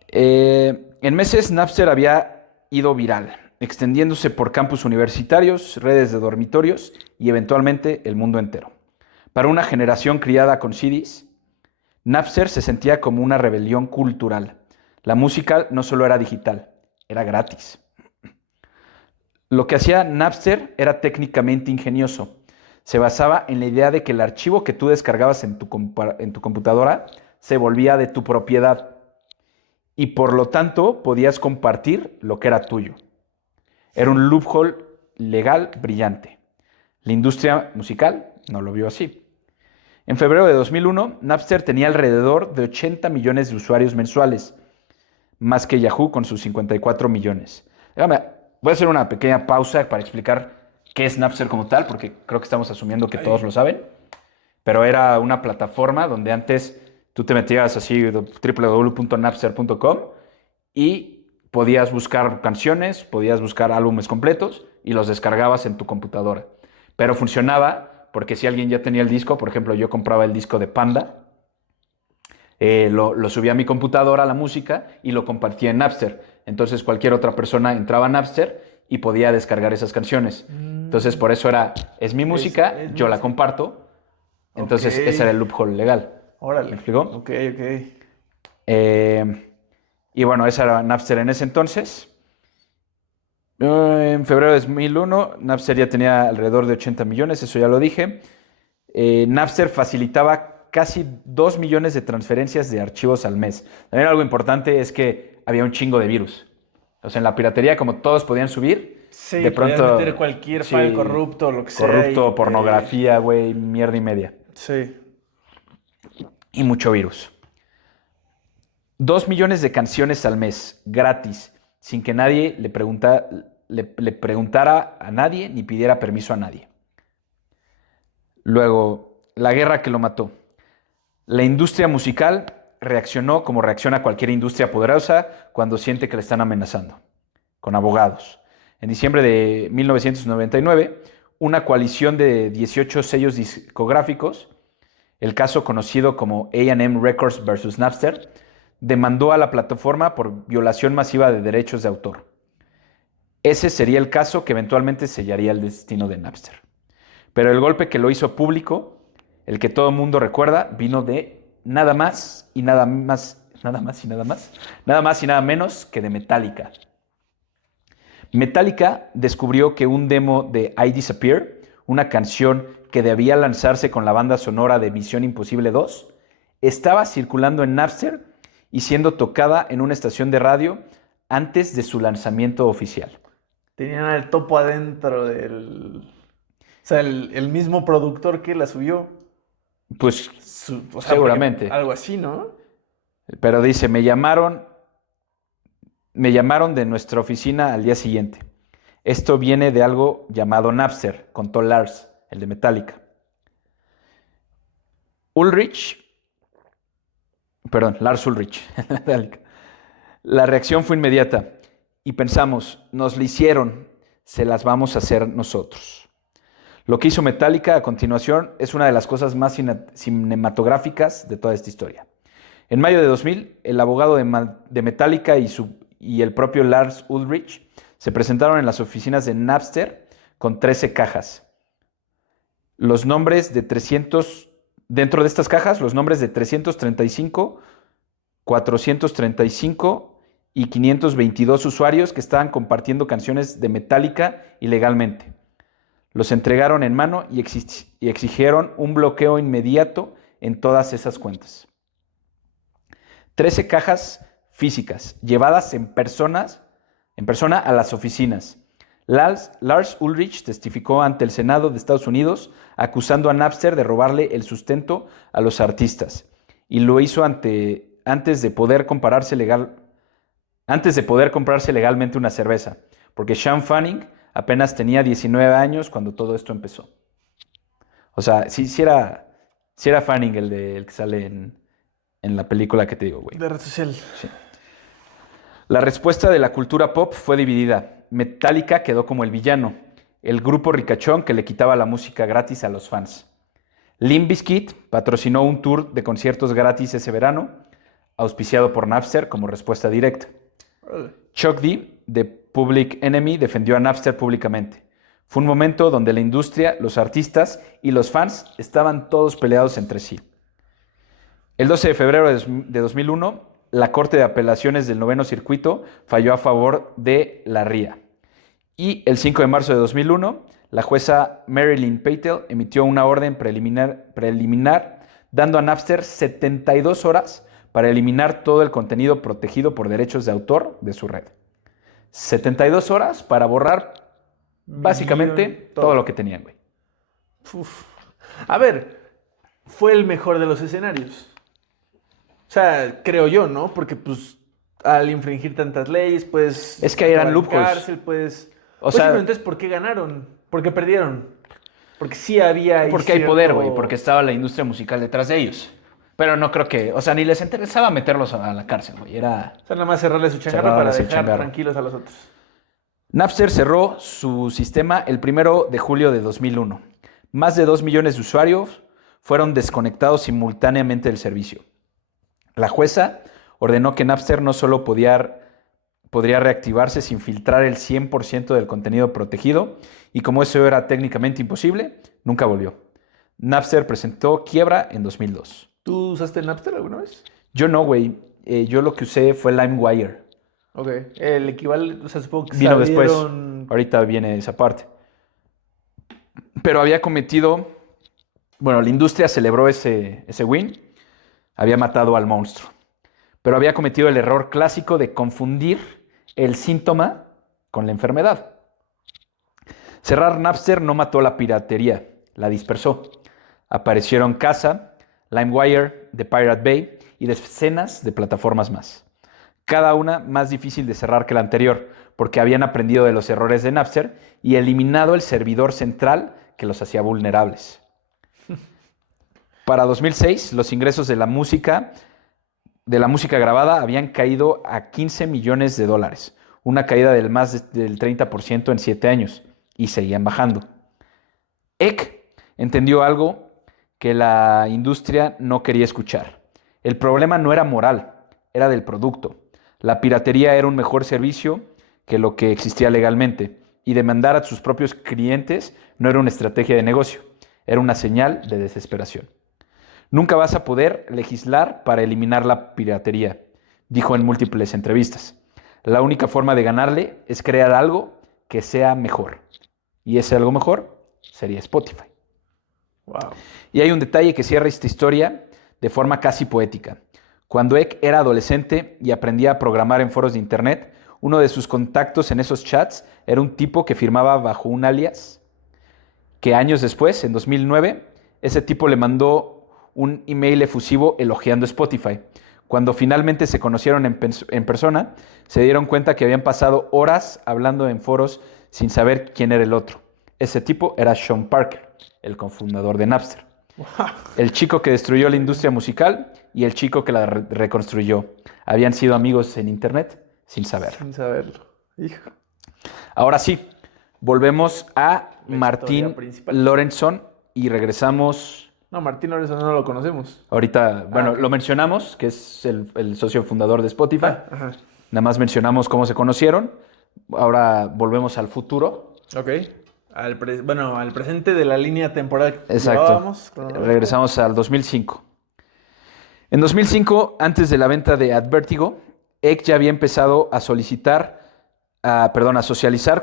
En meses, Napster había ido viral, extendiéndose por campus universitarios, redes de dormitorios y eventualmente el mundo entero. Para una generación criada con CDs, Napster se sentía como una rebelión cultural. La música no solo era digital, era gratis. Lo que hacía Napster era técnicamente ingenioso. Se basaba en la idea de que el archivo que tú descargabas en tu computadora se volvía de tu propiedad y por lo tanto podías compartir lo que era tuyo. Era un loophole legal brillante. La industria musical no lo vio así. En febrero de 2001, Napster tenía alrededor de 80 millones de usuarios mensuales, más que Yahoo con sus 54 millones. Voy a hacer una pequeña pausa para explicar qué es Napster como tal, porque creo que estamos asumiendo que todos lo saben. Pero era una plataforma donde antes tú te metías así www.napster.com y podías buscar canciones, podías buscar álbumes completos y los descargabas en tu computadora. Pero funcionaba porque si alguien ya tenía el disco, por ejemplo, yo compraba el disco de Panda, lo subía a mi computadora, la música, y lo compartía en Napster. Entonces cualquier otra persona entraba a Napster y podía descargar esas canciones. Entonces por eso es mi música, es yo la música. comparto. Entonces Ok. ese era el loophole legal. Órale. ¿Me explicó? Ok. Y bueno, esa era Napster en ese entonces. En febrero de 2001, Napster ya tenía alrededor de 80 millones, eso ya lo dije. Napster facilitaba casi 2 millones de transferencias de archivos al mes. También algo importante es que había un chingo de virus. O sea, en la piratería, como todos podían subir, Sí, de podías pronto... meter cualquier sí, file corrupto o lo que sea. corrupto, pornografía, güey, mierda y media. Sí. Y mucho virus. 2 millones de canciones al mes, gratis, sin que nadie le preguntara a nadie ni pidiera permiso a nadie. Luego, la guerra que lo mató. La industria musical reaccionó como reacciona cualquier industria poderosa cuando siente que le están amenazando, con abogados. En diciembre de 1999, una coalición de 18 sellos discográficos, el caso conocido como A&M Records versus Napster, demandó a la plataforma por violación masiva de derechos de autor. Ese sería el caso que eventualmente sellaría el destino de Napster. Pero el golpe que lo hizo público, el que todo el mundo recuerda, vino de nada más y nada menos que de Metallica. Metallica descubrió que un demo de I Disappear, una canción que debía lanzarse con la banda sonora de Misión Imposible 2, estaba circulando en Napster y siendo tocada en una estación de radio antes de su lanzamiento oficial. Tenían al topo adentro del... O sea, el mismo productor que la subió. Pues O sea, seguramente. Algo así, ¿no? Pero dice, me llamaron de nuestra oficina al día siguiente. Esto viene de algo llamado Napster, contó Lars, el de Metallica. Lars Ulrich. La reacción fue inmediata y pensamos, nos la hicieron, se las vamos a hacer nosotros. Lo que hizo Metallica a continuación es una de las cosas más cinematográficas de toda esta historia. En mayo de 2000, el abogado de Metallica y el propio Lars Ulrich se presentaron en las oficinas de Napster con 13 cajas. Los nombres de 300, dentro de estas cajas, los nombres de 335, 435 y 522 usuarios que estaban compartiendo canciones de Metallica ilegalmente. Los entregaron en mano y exigieron un bloqueo inmediato en todas esas cuentas. 13 cajas físicas llevadas en persona a las oficinas. Lars Ulrich testificó ante el Senado de Estados Unidos acusando a Napster de robarle el sustento a los artistas y lo hizo antes de poder comprarse legalmente una cerveza, porque Sean Fanning apenas tenía 19 años cuando todo esto empezó. O sea, sí era Fanning el que sale en la película que te digo, güey. De red social. Sí. La respuesta de la cultura pop fue dividida. Metallica quedó como el villano, el grupo ricachón que le quitaba la música gratis a los fans. Limp Bizkit patrocinó un tour de conciertos gratis ese verano, auspiciado por Napster como respuesta directa. Chuck D, de Public Enemy, defendió a Napster públicamente. Fue un momento donde la industria, los artistas y los fans estaban todos peleados entre sí. El 12 de febrero de 2001, la Corte de Apelaciones del Noveno Circuito falló a favor de la RIA. Y el 5 de marzo de 2001, la jueza Marilyn Patel emitió una orden preliminar dando a Napster 72 horas para eliminar todo el contenido protegido por derechos de autor de su red. 72 horas para borrar básicamente todo lo que tenían, güey. A ver, fue el mejor de los escenarios. O sea, creo yo, ¿no? Porque pues al infringir tantas leyes, pues... Es que eran acabar en loopholes. cárcel, pues... O sea, pero entonces, ¿por qué ganaron? ¿Por qué perdieron? Porque sí había... ahí porque hay cierto- poder, güey, porque estaba la industria musical detrás de ellos. Pero no creo que, o sea, ni les interesaba meterlos a la cárcel, güey. Era... O sea, nada más cerrarle su changarro Cerrarle para su dejar changarro. tranquilos a los otros. Napster cerró su sistema el 1 de julio de 2001. Más de 2 millones de usuarios fueron desconectados simultáneamente del servicio. La jueza ordenó que Napster no solo podría reactivarse sin filtrar el 100% del contenido protegido, y como eso era técnicamente imposible, nunca volvió. Napster presentó quiebra en 2002. ¿Tú usaste Napster alguna vez? Yo no, güey. Yo lo que usé fue LimeWire. Ok. El equivalente, o sea, supongo que Vino después. salieron... Ahorita viene esa parte. Pero había cometido... Bueno, la industria celebró ese win. Había matado al monstruo. pero había cometido el error clásico de confundir el síntoma con la enfermedad. Cerrar Napster no mató la piratería, la dispersó. Aparecieron Kazaa, LimeWire, The Pirate Bay y decenas de plataformas más. Cada una más difícil de cerrar que la anterior, porque habían aprendido de los errores de Napster y eliminado el servidor central que los hacía vulnerables. Para 2006, los ingresos de la música grabada habían caído a $15 millones, una caída del más del 30% en 7 años, y seguían bajando. Eck entendió algo que la industria no quería escuchar. El problema no era moral, era del producto. La piratería era un mejor servicio que lo que existía legalmente, y demandar a sus propios clientes no era una estrategia de negocio, era una señal de desesperación. Nunca vas a poder legislar para eliminar la piratería, dijo en múltiples entrevistas. La única forma de ganarle es crear algo que sea mejor. Y ese algo mejor sería Spotify. Wow. Y hay un detalle que cierra esta historia de forma casi poética. Cuando Eck era adolescente y aprendía a programar en foros de internet, uno de sus contactos en esos chats era un tipo que firmaba bajo un alias, que años después, en 2009, ese tipo le mandó un email efusivo elogiando Spotify. Cuando finalmente se conocieron en persona, se dieron cuenta que habían pasado horas hablando en foros sin saber quién era el otro. Ese tipo era Sean Parker, el cofundador de Napster. Wow. El chico que destruyó la industria musical y el chico que la reconstruyó. Habían sido amigos en internet sin saberlo. Sin saberlo. Hijo. Ahora sí, volvemos a La Martín historia principal. Lorentzon y regresamos. No, Martín Lorenzo no lo conocemos. Ahorita, bueno, ok. lo mencionamos, que es el socio fundador de Spotify. Ajá. Nada más mencionamos cómo se conocieron. Ahora volvemos al futuro. Ok. Al presente de la línea temporal que Exacto. llevábamos, cronológica. Regresamos al 2005. En 2005, antes de la venta de Advertigo, Eck ya había empezado a socializar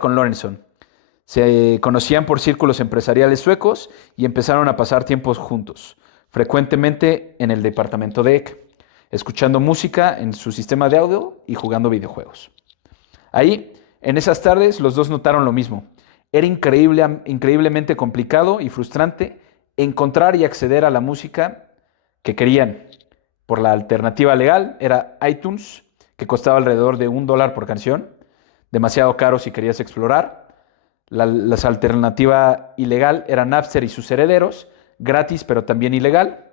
con Lorentzon. Se conocían por círculos empresariales suecos y empezaron a pasar tiempos juntos, frecuentemente en el departamento de Eck, escuchando música en su sistema de audio y jugando videojuegos. Ahí, en esas tardes, los dos notaron lo mismo. Era increíblemente complicado y frustrante encontrar y acceder a la música que querían. Por la alternativa legal era iTunes, que costaba alrededor de $1 por canción, demasiado caro si querías explorar. La alternativa ilegal era Napster y sus herederos, gratis pero también ilegal,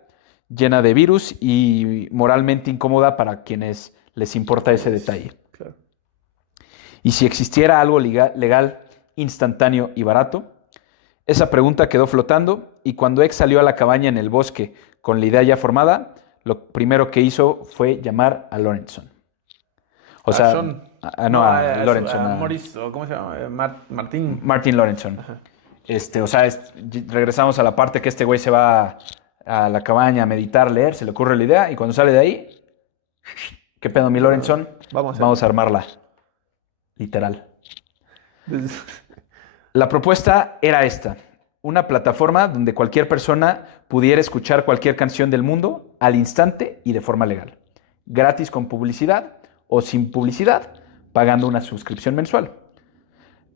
llena de virus y moralmente incómoda para quienes les importa ese detalle. Claro. Y si existiera algo legal, instantáneo y barato, esa pregunta quedó flotando y cuando Eck salió a la cabaña en el bosque con la idea ya formada, lo primero que hizo fue llamar a Lorentzon. O sea, Sean. a Lorentzon. A Morris, o ¿cómo se llama? Martín. Martin Lorentzon. Ajá. Regresamos a la parte que este güey se va a la cabaña a meditar, leer, se le ocurre la idea y cuando sale de ahí, ¿qué pedo, mi Lorentzon? Vamos a armarla. Literal. La propuesta era esta: una plataforma donde cualquier persona pudiera escuchar cualquier canción del mundo al instante y de forma legal, gratis con publicidad o sin publicidad, pagando una suscripción mensual.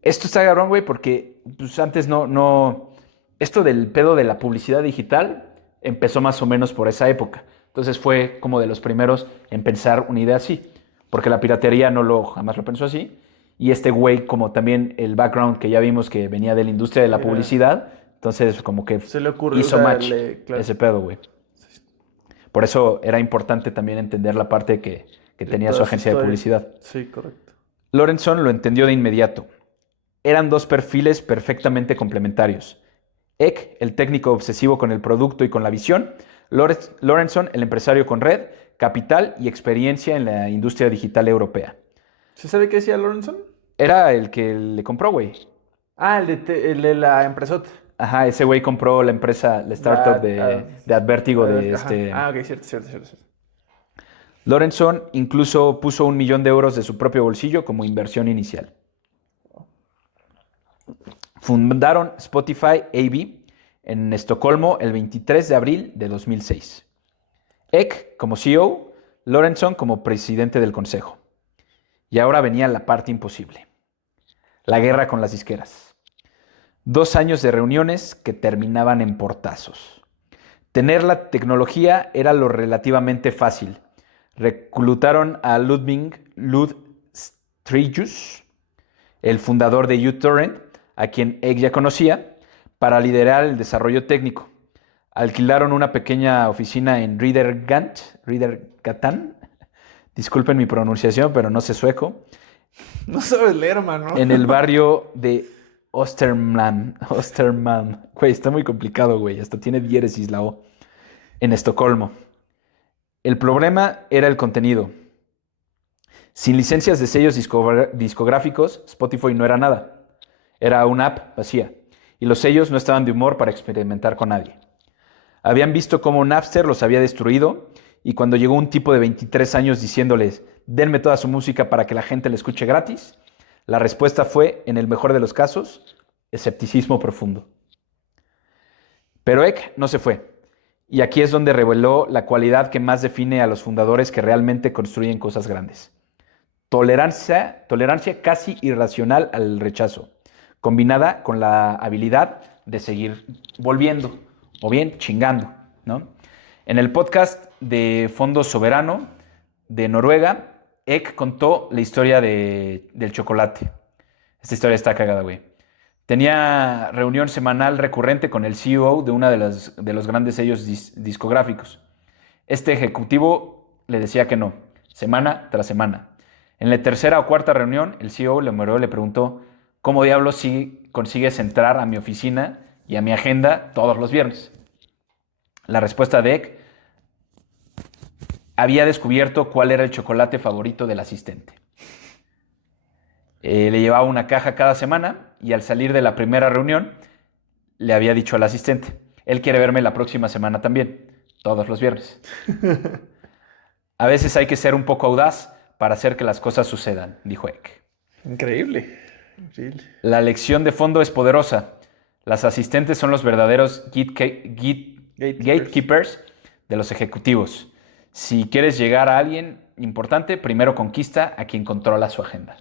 Esto está cabrón, güey, porque pues, antes no... Esto del pedo de la publicidad digital empezó más o menos por esa época. Entonces fue como de los primeros en pensar una idea así, porque la piratería jamás lo pensó así. Y este güey, como también el background que ya vimos que venía de la industria de la publicidad, entonces como que se le ocurrió, hizo match claro. ese pedo, güey. Por eso era importante también entender la parte que tenía su agencia de publicidad. Sí, correcto. Lorentzon lo entendió de inmediato. Eran dos perfiles perfectamente complementarios. Eck, el técnico obsesivo con el producto y con la visión. Lorentzon, el empresario con red, capital y experiencia en la industria digital europea. ¿Se sabe qué decía Lorentzon? Era el que le compró, güey. Ah, el de la empresota. Ajá, ese güey compró la empresa, la startup de Advertigo de este... Ah, ok, cierto. Lorentzon incluso puso $1 millón de su propio bolsillo como inversión inicial. Fundaron Spotify AB en Estocolmo el 23 de abril de 2006. Eck, como CEO, Lorenson como presidente del consejo. Y ahora venía la parte imposible. La guerra con las disqueras. 2 años de reuniones que terminaban en portazos. Tener la tecnología era lo relativamente fácil. Reclutaron a Ludwig Strigius, el fundador de uTorrent, a quien Egg ya conocía, para liderar el desarrollo técnico. Alquilaron una pequeña oficina en Riedergatan, disculpen mi pronunciación, pero no sé sueco, No sabes leer, mano. en el barrio de Osterman. Güey, está muy complicado, güey. Hasta tiene diéresis la O. En Estocolmo. El problema era el contenido. Sin licencias de sellos discográficos, Spotify no era nada. Era una app vacía. Y los sellos no estaban de humor para experimentar con nadie. Habían visto cómo Napster los había destruido y cuando llegó un tipo de 23 años diciéndoles denme toda su música para que la gente la escuche gratis, la respuesta fue, en el mejor de los casos, escepticismo profundo. Pero Egg no se fue. Y aquí es donde reveló la cualidad que más define a los fundadores que realmente construyen cosas grandes. Tolerancia casi irracional al rechazo, combinada con la habilidad de seguir volviendo o bien chingando, ¿no? En el podcast de Fondo Soberano de Noruega, Egg contó la historia del chocolate. Esta historia está cagada, güey. Tenía reunión semanal recurrente con el CEO de uno de los grandes sellos discográficos. Este ejecutivo le decía que no, semana tras semana. En la tercera o cuarta reunión, el CEO le preguntó cómo diablos consigues entrar a mi oficina y a mi agenda todos los viernes. La respuesta de Egg: había descubierto cuál era el chocolate favorito del asistente. Le llevaba una caja cada semana y al salir de la primera reunión le había dicho al asistente: él quiere verme la próxima semana también, todos los viernes. A veces hay que ser un poco audaz para hacer que las cosas sucedan, dijo Egg. Increíble. Increíble. La lección de fondo es poderosa. Las asistentes son los verdaderos gatekeepers de los ejecutivos. Si quieres llegar a alguien importante, primero conquista a quien controla su agenda.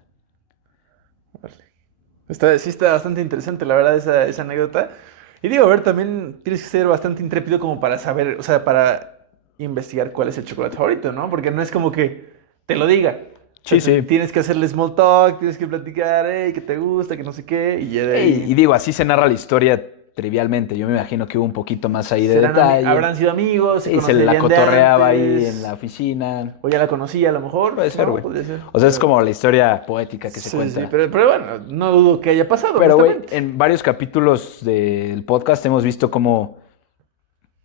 Sí está bastante interesante, la verdad, esa anécdota. Y digo, a ver, también tienes que ser bastante intrépido como para saber, o sea, para investigar cuál es el chocolate favorito, ¿no? Porque no es como que te lo diga. Sí, O sea, sí. Tienes que hacerle small talk, tienes que platicar, hey, que te gusta, que no sé qué, y ya de ahí... Y digo, así se narra la historia trivialmente. Yo me imagino que hubo un poquito más ahí de detalle. Habrán sido amigos, Y se la conocerían de cotorreaba ahí antes, en la oficina. o ya la conocía a lo mejor. Puede ser, ¿no? güey. Podría ser. O sea, es como la historia poética que se Sí, cuenta. sí, pero bueno, no dudo que haya pasado. Pero, güey, honestamente. en varios capítulos del podcast hemos visto cómo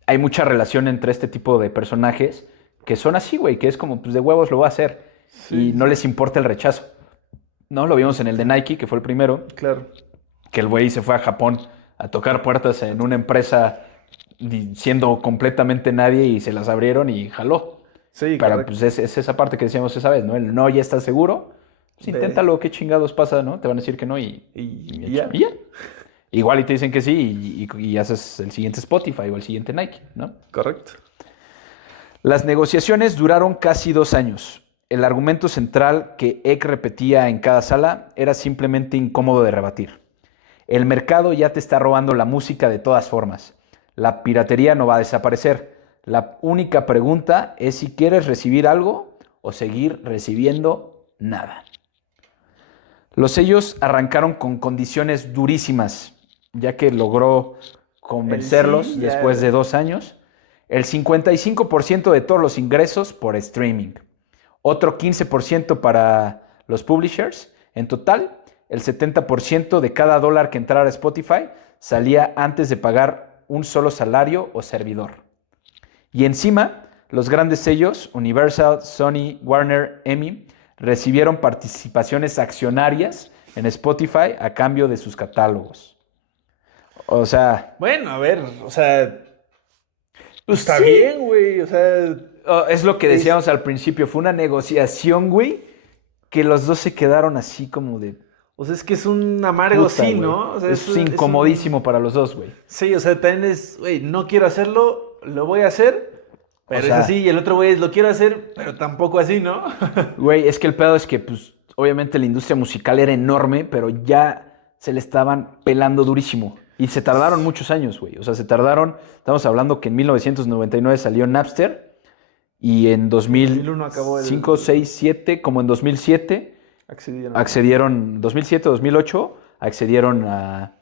hay mucha relación entre este tipo de personajes que son así, güey, que es como, pues de huevos lo voy a hacer. Sí, Y no les importa el rechazo. ¿No? Lo vimos en el de Nike, que fue el primero, Claro. que el güey se fue a Japón a tocar puertas en una empresa siendo completamente nadie y se las abrieron y jaló. Sí, Pero correcto. pues es esa parte que decíamos esa vez, ¿no? El no ya está seguro. Pues Ve. inténtalo, qué chingados pasa, ¿no? Te van a decir que no y ya. y ya. Igual y te dicen que sí y haces el siguiente Spotify o el siguiente Nike, ¿no? Correcto. Las negociaciones duraron casi 2 años. El argumento central que Egg repetía en cada sala era simplemente incómodo de rebatir. El mercado ya te está robando la música de todas formas. La piratería no va a desaparecer. La única pregunta es si quieres recibir algo o seguir recibiendo nada. Los sellos arrancaron con condiciones durísimas, ya que logró convencerlos Sí, ya. después de 2 años. El 55% de todos los ingresos por streaming. Otro 15% para los publishers. En total, el 70% de cada dólar que entrara a Spotify salía antes de pagar un solo salario o servidor. Y encima, los grandes sellos, Universal, Sony, Warner, EMI, recibieron participaciones accionarias en Spotify a cambio de sus catálogos. O sea... Bueno, a ver, o sea... Pues está Sí. bien, güey, o sea... Es lo que decíamos al principio, fue una negociación, güey, que los dos se quedaron así como de... O sea, es que es un amargo, puta, sí, güey. ¿no? O sea, es un- incomodísimo para los dos, güey. Sí, o sea, también es, güey, no quiero hacerlo, lo voy a hacer, Pero O sea, es así, y el otro güey es, lo quiero hacer, pero tampoco así, ¿no? güey, es que el pedo es que, pues, obviamente la industria musical era enorme, pero ya se le estaban pelando durísimo. Y se tardaron muchos años, güey. O sea, estamos hablando que en 1999 salió Napster y en 2001 acabó el... 2005, 6, 7, como en 2007, accedieron, 2007, 2008, accedieron a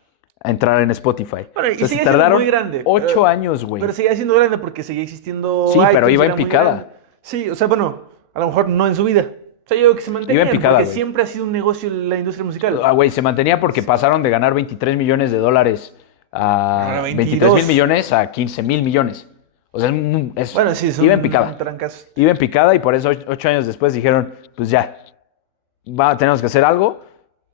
entrar en Spotify. Bueno, y O sea, sigue se siendo tardaron muy grande. 8 años, güey. Pero seguía siendo grande porque seguía existiendo Sí, pero iTunes, iba era en muy picada. grande. Sí, o sea, bueno, a lo mejor no en su vida. O sea, yo creo que se mantenía Iba en picada, porque güey. siempre ha sido un negocio la industria musical. Ah, güey, se mantenía porque pasaron de ganar 23 millones de dólares Ahora a 22. 23 mil millones a 15 mil millones. O sea, Bueno, sí, es iba en un picada. trancazo. Iba en picada y por eso 8 años después dijeron, pues ya, tenemos que hacer algo,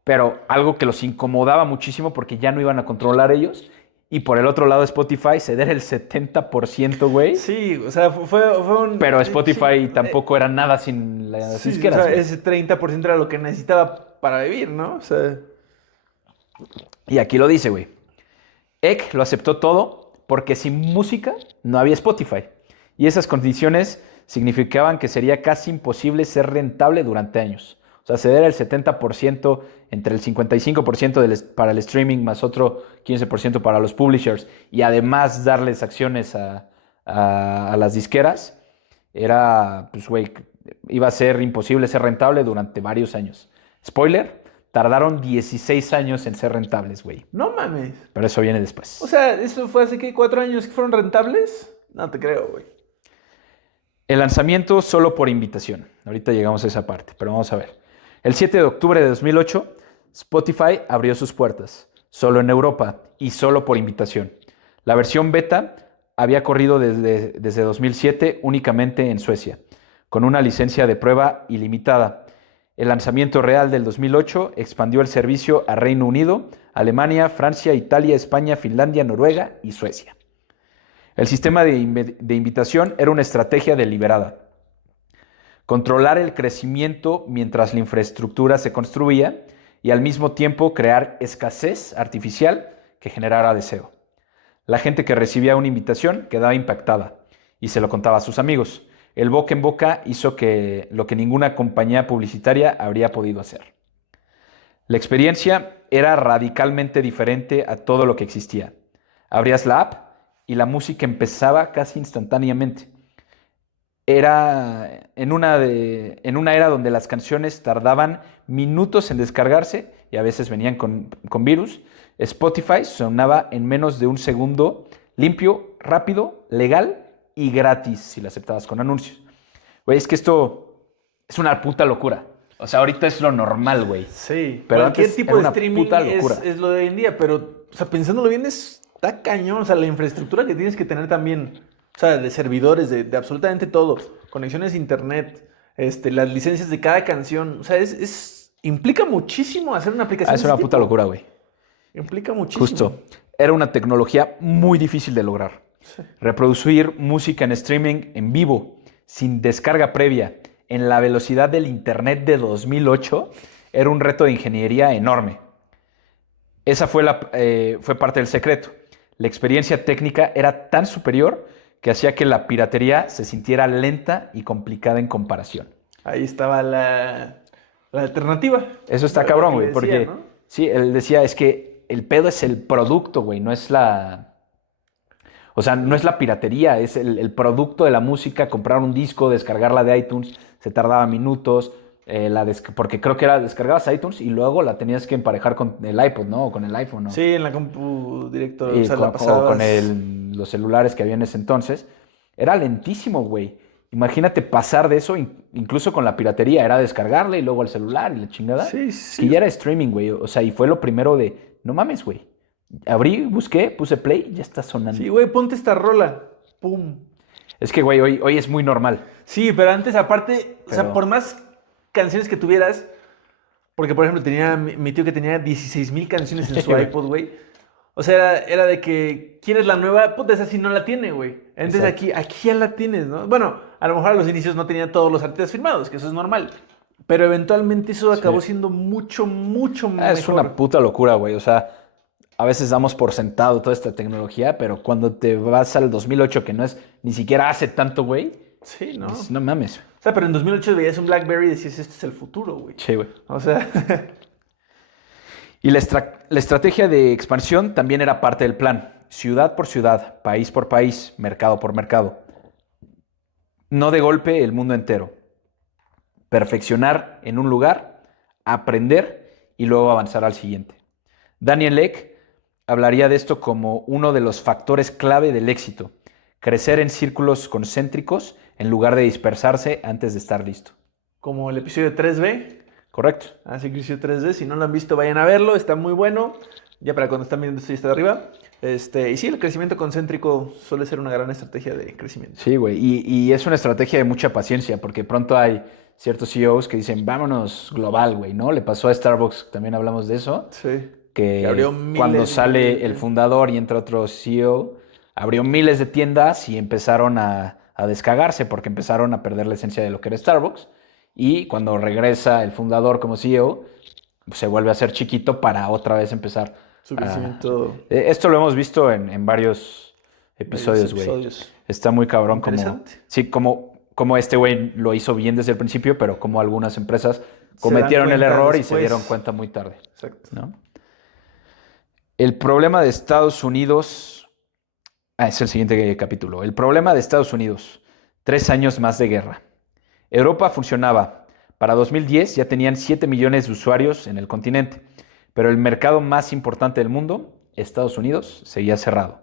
pero algo que los incomodaba muchísimo porque ya no iban a controlar ellos. Y por el otro lado, Spotify ceder el 70%, güey. Sí, o sea, fue un... Pero Spotify sí, tampoco era nada sin las sí, disqueras, o sea, güey. ese 30% era lo que necesitaba para vivir, ¿no? O sea, Y aquí lo dice, güey. Eck lo aceptó todo porque sin música no había Spotify. Y esas condiciones significaban que sería casi imposible ser rentable durante años. O sea, ceder el 70% entre el 55% para el streaming más otro 15% para los publishers y además darles acciones a las disqueras, era, pues, güey, iba a ser imposible ser rentable durante varios años. Spoiler, tardaron 16 años en ser rentables, güey. no mames. Pero eso viene después. O sea, ¿eso fue hace qué? ¿4 años que fueron rentables? No te creo, güey. El lanzamiento solo por invitación. Ahorita llegamos a esa parte, pero vamos a ver. El 7 de octubre de 2008, Spotify abrió sus puertas, solo en Europa y solo por invitación. La versión beta había corrido desde 2007 únicamente en Suecia, con una licencia de prueba ilimitada. El lanzamiento real del 2008 expandió el servicio a Reino Unido, Alemania, Francia, Italia, España, Finlandia, Noruega y Suecia. El sistema de invitación era una estrategia deliberada. Controlar el crecimiento mientras la infraestructura se construía y al mismo tiempo crear escasez artificial que generara deseo. La gente que recibía una invitación quedaba impactada y se lo contaba a sus amigos. El boca en boca hizo lo que ninguna compañía publicitaria habría podido hacer. La experiencia era radicalmente diferente a todo lo que existía. Abrías la app y la música empezaba casi instantáneamente. Era en una era donde las canciones tardaban minutos en descargarse y a veces venían con virus. Spotify sonaba en menos de un segundo, limpio, rápido, legal y gratis si la aceptabas con anuncios. Güey, es que esto es una puta locura. O sea, ahorita es lo normal, güey. Sí, Pero cualquier antes tipo era de una streaming puta locura. es lo de hoy en día, pero, o sea, pensándolo bien, está cañón. O sea, la infraestructura que tienes que tener también, o sea, de servidores, de absolutamente todo, conexiones a internet, las licencias de cada canción, o sea, implica muchísimo hacer una aplicación Es de una ese puta tipo. locura, güey. Implica muchísimo. Justo. Era una tecnología muy difícil de lograr. Sí. Reproducir música en streaming en vivo, sin descarga previa, en la velocidad del internet de 2008, era un reto de ingeniería enorme. Esa fue parte del secreto. La experiencia técnica era tan superior que hacía que la piratería se sintiera lenta y complicada en comparación. Ahí estaba la alternativa. Eso está Lo cabrón, que güey, decía, porque ¿no? sí, él decía, es que el pedo es el producto, güey, no es o sea, no es la piratería, es el producto de la música, comprar un disco, descargarla de iTunes, se tardaba minutos, porque creo que descargabas iTunes y luego la tenías que emparejar con el iPod, ¿no? O con el iPhone, ¿no? Sí, en la compu directo, Y o sea, con, la pasabas... los celulares que había en ese entonces. Era lentísimo, güey. Imagínate pasar de eso, incluso con la piratería, era descargarle y luego al celular y la chingada. Sí, sí. Que ya era streaming, güey. O sea, y fue lo primero de, no mames, güey. Abrí, busqué, puse play y ya está sonando. Sí, güey, ponte esta rola. Pum. Es que, güey, hoy es muy normal. Sí, pero antes, aparte, o sea, Pero- por más canciones que tuvieras, porque, por ejemplo, tenía mi tío que tenía 16,000 canciones en su Sí, güey. iPod, güey. O sea, era de que, ¿quieres la nueva? Puta, esa sí no la tiene, güey. Entonces Exacto. aquí ya la tienes, ¿no? Bueno, a lo mejor a los inicios no tenía todos los artistas firmados, que eso es normal. Pero eventualmente eso acabó siendo mucho, mucho mejor. Es una puta locura, güey. O sea, a veces damos por sentado toda esta tecnología, pero cuando te vas al 2008, que no es ni siquiera hace tanto, güey, Sí, ¿no? dices, no mames. O sea, pero en 2008 veías un BlackBerry y decías, este es el futuro, güey. Sí, güey. O sea, Y la estrategia de expansión también era parte del plan. Ciudad por ciudad, país por país, mercado por mercado. No de golpe el mundo entero. Perfeccionar en un lugar, aprender y luego avanzar al siguiente. Daniel Ek hablaría de esto como uno de los factores clave del éxito. Crecer en círculos concéntricos en lugar de dispersarse antes de estar listo. como el episodio 3B. ¿Correcto? Así que episodio 3D. Si no lo han visto, vayan a verlo. Está muy bueno. Ya para cuando están viendo esto ya está de arriba. Y sí, el crecimiento concéntrico suele ser una gran estrategia de crecimiento. Sí, güey. Y es una estrategia de mucha paciencia, porque pronto hay ciertos CEOs que dicen, vámonos global, güey, ¿no? Le pasó a Starbucks, también hablamos de eso, Sí. que abrió miles cuando y sale miles de- el fundador y entra otro CEO, abrió miles de tiendas y empezaron a descagarse porque empezaron a perder la esencia de lo que era Starbucks. Y cuando regresa el fundador como CEO, se vuelve a ser chiquito para otra vez empezar. Su crecimiento. Esto lo hemos visto en varios episodios, güey. episodios. Está muy cabrón como... Interesante. Sí, como este güey lo hizo bien desde el principio, pero como algunas empresas Se cometieron dan el cuenta error y se después. dieron cuenta muy tarde, Exacto. ¿no? El problema de Estados Unidos... es el siguiente capítulo. El problema de Estados Unidos. 3 años más de guerra. Europa funcionaba. Para 2010 ya tenían 7 millones de usuarios en el continente, pero el mercado más importante del mundo, Estados Unidos, seguía cerrado.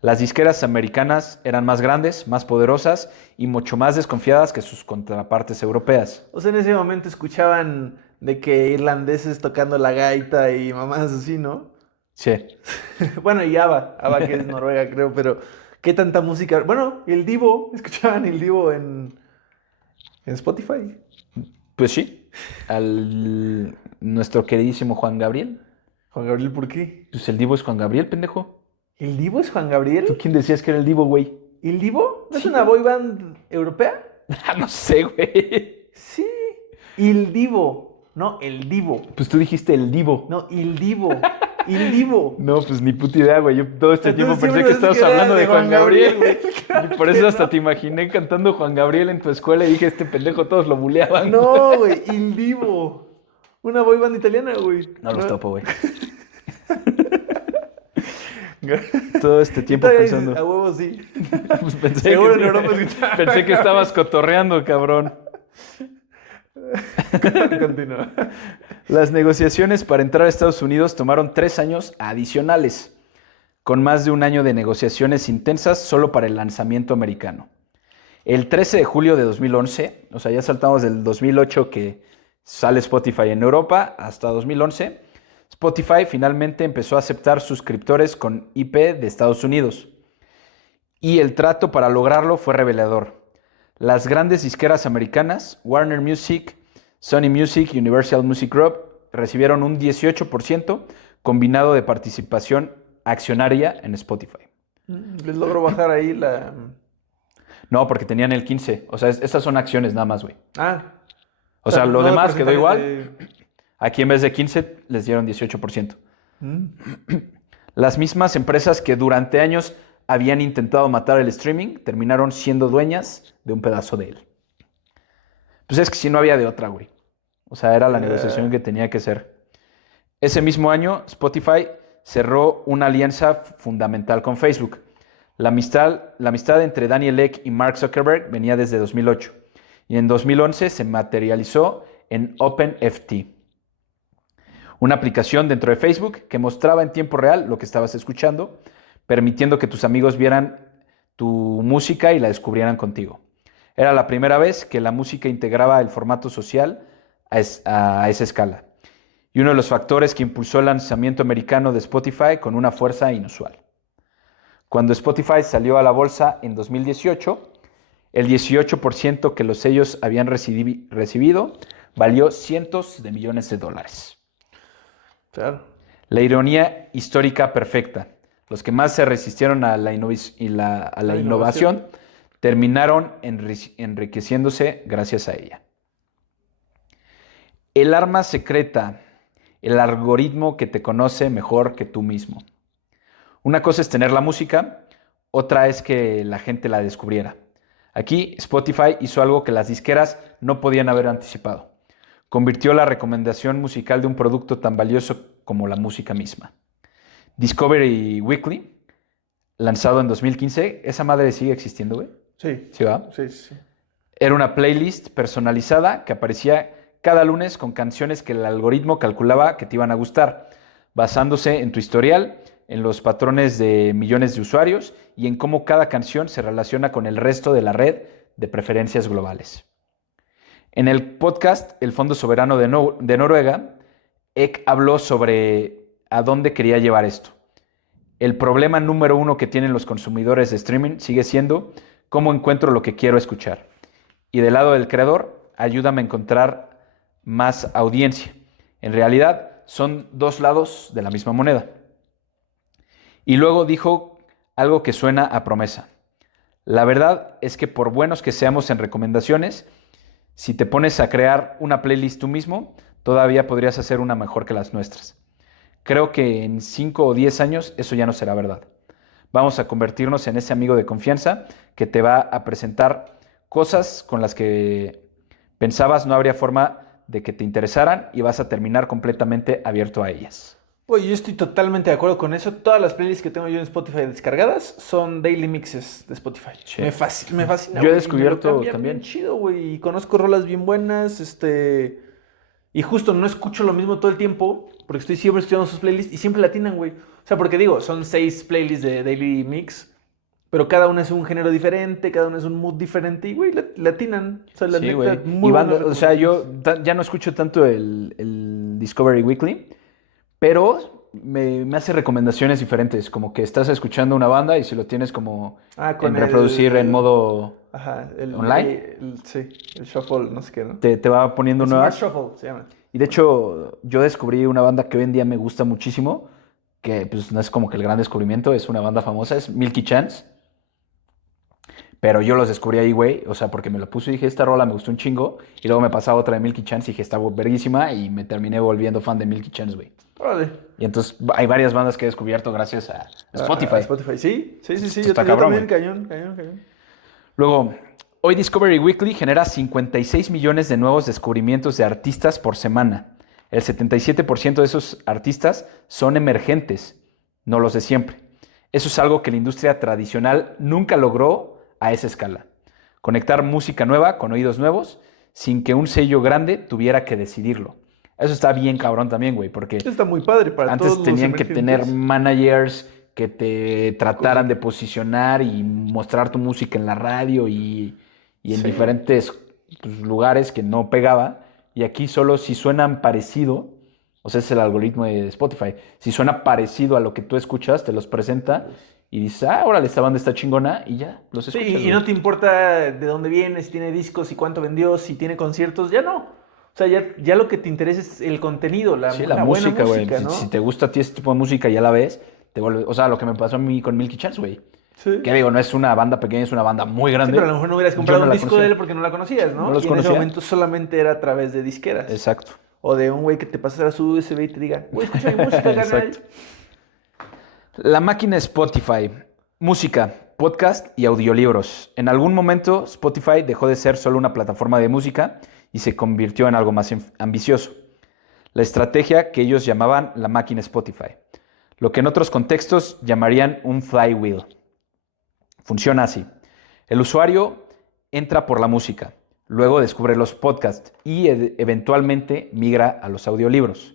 Las disqueras americanas eran más grandes, más poderosas y mucho más desconfiadas que sus contrapartes europeas. O sea, en ese momento escuchaban de que irlandeses tocando la gaita y mamás así, ¿no? Sí. Bueno, y ABBA que es Noruega, creo, pero ¿qué tanta música? Bueno, y el Divo, escuchaban el Divo en Spotify. Pues sí. Nuestro queridísimo Juan Gabriel. Juan Gabriel, ¿por qué? Pues el Divo es Juan Gabriel, pendejo. ¿El Divo es Juan Gabriel? ¿Tú quién decías que era el Divo, güey? ¿El Divo? ¿No es Sí. una boy band europea? No sé, güey. Sí. El Divo. No, el Divo. Pues tú dijiste el Divo. No, el Divo. El Divo. No, pues ni puta idea, güey. Yo todo este tiempo Entonces, pensé que siempre estabas pensé que era hablando de de Juan Juan Gabriel. Gabriel, güey. Claro Y por que eso hasta no. te imaginé cantando Juan Gabriel en tu escuela y dije, este pendejo todos lo buleaban. No, güey, el Divo. Una boy band italiana, güey. No los topo, güey. Todo este tiempo Todavía dices, pensando. a huevo sí. Pues pensé Seguro que en Europa escuchaban. pensé que estabas cotorreando, cabrón. Continúa. Las negociaciones para entrar a Estados Unidos tomaron 3 años adicionales, con más de un año de negociaciones intensas solo para el lanzamiento americano. El 13 de julio de 2011, o sea, ya saltamos del 2008 que sale Spotify en Europa hasta 2011, Spotify finalmente empezó a aceptar suscriptores con IP de Estados Unidos. Y el trato para lograrlo fue revelador. Las grandes disqueras americanas, Warner Music, Sony Music y Universal Music Group, recibieron un 18% combinado de participación accionaria en Spotify. Les logro bajar ahí la... No, porque tenían el 15%. O sea, estas son acciones nada más, güey. Ah. O sea, lo no de demás quedó porcentaje igual. Aquí en vez de 15 les dieron 18%. Mm. Las mismas empresas que durante años habían intentado matar el streaming terminaron siendo dueñas de un pedazo de él. Pues es que si no había de otra, güey. O sea, era la negociación que tenía que ser. Ese mismo año, Spotify cerró una alianza fundamental con Facebook. La amistad entre Daniel Ek y Mark Zuckerberg venía desde 2008. Y en 2011 se materializó en OpenFT, una aplicación dentro de Facebook que mostraba en tiempo real lo que estabas escuchando, permitiendo que tus amigos vieran tu música y la descubrieran contigo. Era la primera vez que la música integraba el formato social a esa escala, y uno de los factores que impulsó el lanzamiento americano de Spotify con una fuerza inusual. Cuando Spotify salió a la bolsa en 2018, el 18% que los sellos habían recibido valió cientos de millones de dólares. Claro. La ironía histórica perfecta. Los que más se resistieron a la innovación terminaron enriqueciéndose gracias a ella. El arma secreta el algoritmo que te conoce mejor que tú mismo. Una cosa es tener la música, otra es que la gente la descubriera. Aquí Spotify hizo algo que las disqueras no podían haber anticipado. Convirtió la recomendación musical de un producto tan valioso como la música misma. Discovery Weekly, lanzado en 2015, esa madre sigue existiendo, güey. Sí. ¿Sí va? Sí, sí. Era una playlist personalizada que aparecía cada lunes con canciones que el algoritmo calculaba que te iban a gustar, basándose en tu historial, en los patrones de millones de usuarios y en cómo cada canción se relaciona con el resto de la red de preferencias globales. En el podcast El Fondo Soberano de Noruega, Ek habló sobre a dónde quería llevar esto. El problema número uno que tienen los consumidores de streaming sigue siendo cómo encuentro lo que quiero escuchar. Y del lado del creador, ayúdame a encontrar más audiencia. En realidad, son dos lados de la misma moneda. Y luego dijo algo que suena a promesa. La verdad es que por buenos que seamos en recomendaciones, si te pones a crear una playlist tú mismo, todavía podrías hacer una mejor que las nuestras. Creo que en 5 o 10 años eso ya no será verdad. Vamos a convertirnos en ese amigo de confianza que te va a presentar cosas con las que pensabas no habría forma de que te interesaran y vas a terminar completamente abierto a ellas. Oye, yo estoy totalmente de acuerdo con eso. Todas las playlists que tengo yo en Spotify descargadas son daily mixes de Spotify. Sí. Me fascina. Yo he güey, descubierto me lo cambian también. bien chido, güey. Y conozco rolas bien buenas, y justo no escucho lo mismo todo el tiempo, porque estoy siempre estudiando sus playlists y siempre latinan, güey. O sea, porque digo, son 6 playlists de daily mix, pero cada una es un género diferente, cada una es un mood diferente y, güey, latinan. O sea, la Sí, neta, güey. muy Y buenas o sea, yo recomendaciones. ya no escucho tanto el Discovery Weekly, pero me hace recomendaciones diferentes, como que estás escuchando una banda y si lo tienes como Con en reproducir en modo Ajá, online, sí, el shuffle, no sé qué, ¿no? te va poniendo El Smart nuevas. Shuffle se llama. Y de hecho, yo descubrí una banda que hoy en día me gusta muchísimo, que pues no es como que el gran descubrimiento, es una banda famosa, es Milky Chance. Pero yo los descubrí ahí, güey, o sea, porque me lo puse y dije, esta rola me gustó un chingo, y luego me pasaba otra de Milky Chance y dije, está verguísima, y me terminé volviendo fan de Milky Chance, güey. Órale. Y entonces hay varias bandas que he descubierto gracias a Spotify. Spotify, sí. Esto Yo está cabrón, también, güey. cañón. Luego, hoy Discovery Weekly genera 56 millones de nuevos descubrimientos de artistas por semana. El 77% de esos artistas son emergentes, no los de siempre. Eso es algo que la industria tradicional nunca logró a esa escala. Conectar música nueva con oídos nuevos sin que un sello grande tuviera que decidirlo. Eso está bien cabrón también, güey, porque Está muy padre para antes todos tenían los que tener emergentes. managers que te trataran de posicionar y mostrar tu música en la radio y en Sí. diferentes pues, lugares que no pegaba. Y aquí solo si suenan parecido, o sea, es el algoritmo de Spotify. Si suena parecido a lo que tú escuchas, te los presenta y dices, órale, esta banda está chingona y ya, los Sí, escuchas. y no te importa de dónde viene, si tiene discos, si cuánto vendió, si tiene conciertos, ya no. O sea, ya lo que te interesa es el contenido, Sí, una la buena música, güey. música, ¿no? Si te gusta a ti este tipo de música, ya la ves, te vuelve. O sea, lo que me pasó a mí con Milky Chance, güey. Sí. Que digo, no es una banda pequeña, es una banda muy Sí, grande. pero a lo mejor no hubieras Yo comprado no un la disco conocía. de él porque no la conocías, ¿no? No los y en ese conocía. momento solamente era a través de disqueras. Exacto. O de un güey que te pasara su USB y te diga, güey, escucha mi música, carnal. Exacto. La máquina Spotify. Música, podcast y audiolibros. En algún momento Spotify dejó de ser solo una plataforma de música y se convirtió en algo más ambicioso. La estrategia que ellos llamaban la máquina Spotify. Lo que en otros contextos llamarían un flywheel. Funciona así. El usuario entra por la música, luego descubre los podcasts y eventualmente migra a los audiolibros.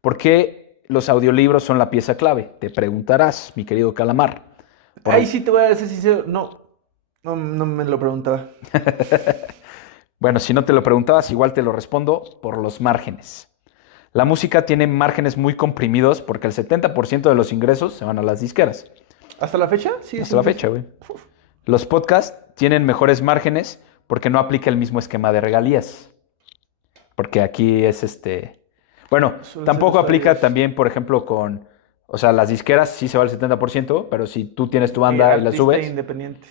¿Por qué los audiolibros son la pieza clave? Te preguntarás, mi querido Calamar. Ahí sí te voy a ser sincero, no me lo preguntaba. Bueno, si no te lo preguntabas, igual te lo respondo por los márgenes. La música tiene márgenes muy comprimidos porque el 70% de los ingresos se van a las disqueras. ¿Hasta la fecha? Sí. Hasta la fecha, güey. Los podcasts tienen mejores márgenes porque no aplica el mismo esquema de regalías. Porque aquí es Bueno, Suelen tampoco ser aplica usuarios. también, por ejemplo, con... O sea, las disqueras sí se va el 70%, pero si tú tienes tu banda y la Artista subes, independiente.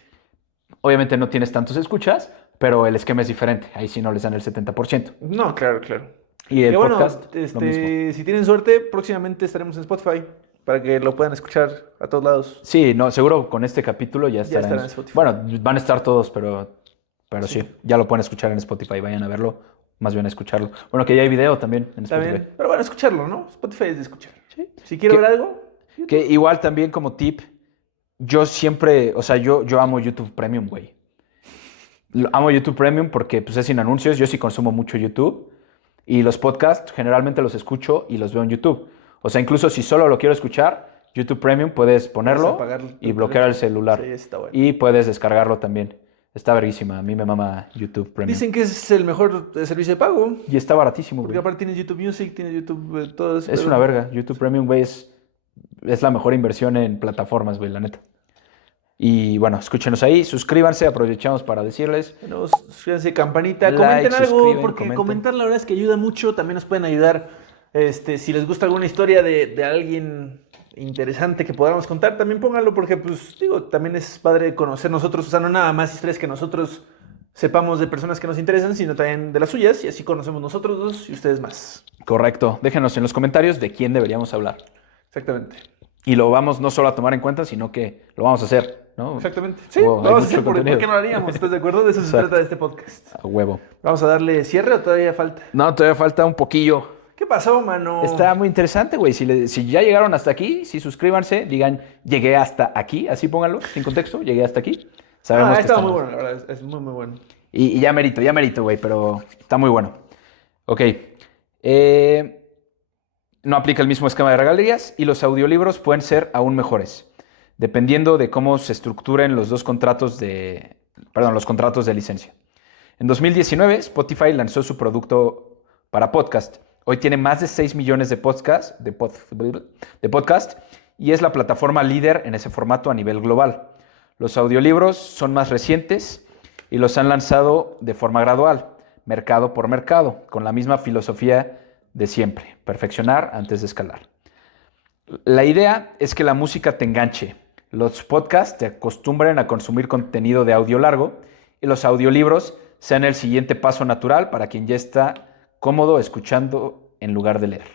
obviamente no tienes tantos escuchas, pero el esquema es diferente. Ahí sí no les dan el 70%. No, claro. Y el Que bueno, podcast, lo mismo. si tienen suerte, próximamente estaremos en Spotify para que lo puedan escuchar a todos lados. Sí, no, seguro con este capítulo ya estará, estará en Spotify. Bueno, van a estar todos, pero Sí. sí, ya lo pueden escuchar en Spotify, vayan a verlo, más bien a escucharlo. Bueno, que ya hay video también en Spotify. También, pero bueno, escucharlo, ¿no? Spotify es de escuchar. Sí. Si quiero Que- ver algo, Que igual también como tip, yo siempre, o sea, yo amo YouTube Premium, güey. Amo YouTube Premium porque pues, es sin anuncios, yo sí consumo mucho YouTube y los podcasts generalmente los escucho y los veo en YouTube. O sea, incluso si solo lo quiero escuchar, YouTube Premium puedes ponerlo apagar y tu bloquear el teléfono. celular. Sí, está bueno. Y puedes descargarlo también. Está verguísima, a mí me mama YouTube Premium. Dicen que es el mejor servicio de pago. Y está baratísimo, Porque güey. aparte tienes YouTube Music, tienes YouTube todo eso. Es pero- una verga. YouTube Premium, güey, es la mejor inversión en plataformas, güey, la neta. Y bueno, escúchenos ahí, suscríbanse, aprovechamos para decirles. Bueno, suscríbanse, campanita, Like, comenten algo, suscriben, porque comenten. comentar la verdad es que ayuda mucho, también nos pueden ayudar, si les gusta alguna historia de alguien interesante que podamos contar, también pónganlo, porque pues digo, también es padre conocer nosotros, o sea, no nada más historias que nosotros sepamos de personas que nos interesan, sino también de las suyas, y así conocemos nosotros dos y ustedes más. Correcto. Déjenos en los comentarios de quién deberíamos hablar. Exactamente. Y lo vamos no solo a tomar en cuenta, sino que lo vamos a hacer, ¿no? Exactamente. Sí, Oh, hay lo vamos a mucho hacer, ¿por contenido. qué no lo haríamos? ¿Estás de acuerdo? De eso se Exacto. trata de este podcast. A huevo. ¿Vamos a darle cierre o todavía falta? No, todavía falta un poquillo. ¿Qué pasó, mano? Está muy interesante, güey. Si ya llegaron hasta aquí, sí suscríbanse, digan, llegué hasta aquí, así pónganlo, sin contexto, llegué hasta aquí. Sabemos que estaba estamos- muy bueno, la verdad, es muy, muy bueno. Y ya merito, güey, pero está muy bueno. Ok. No aplica el mismo esquema de regalías y los audiolibros pueden ser aún mejores, dependiendo de cómo se estructuren los contratos de licencia. En 2019, Spotify lanzó su producto para podcast. Hoy tiene más de 6 millones de podcasts y es la plataforma líder en ese formato a nivel global. Los audiolibros son más recientes y los han lanzado de forma gradual, mercado por mercado, con la misma filosofía de siempre, perfeccionar antes de escalar. La idea es que la música te enganche, los podcasts te acostumbren a consumir contenido de audio largo y los audiolibros sean el siguiente paso natural para quien ya está cómodo escuchando en lugar de leer.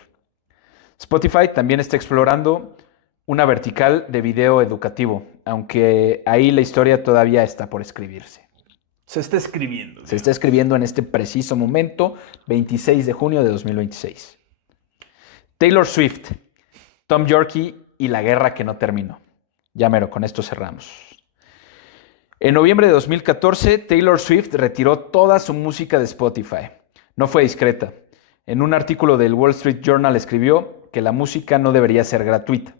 Spotify también está explorando una vertical de video educativo, aunque ahí la historia todavía está por escribirse. Se está escribiendo. Se está escribiendo en este preciso momento, 26 de junio de 2026. Taylor Swift, Tom Yorkie y la guerra que no terminó. Ya mero, con esto cerramos. En noviembre de 2014, Taylor Swift retiró toda su música de Spotify. No fue discreta. En un artículo del Wall Street Journal escribió que la música no debería ser gratuita,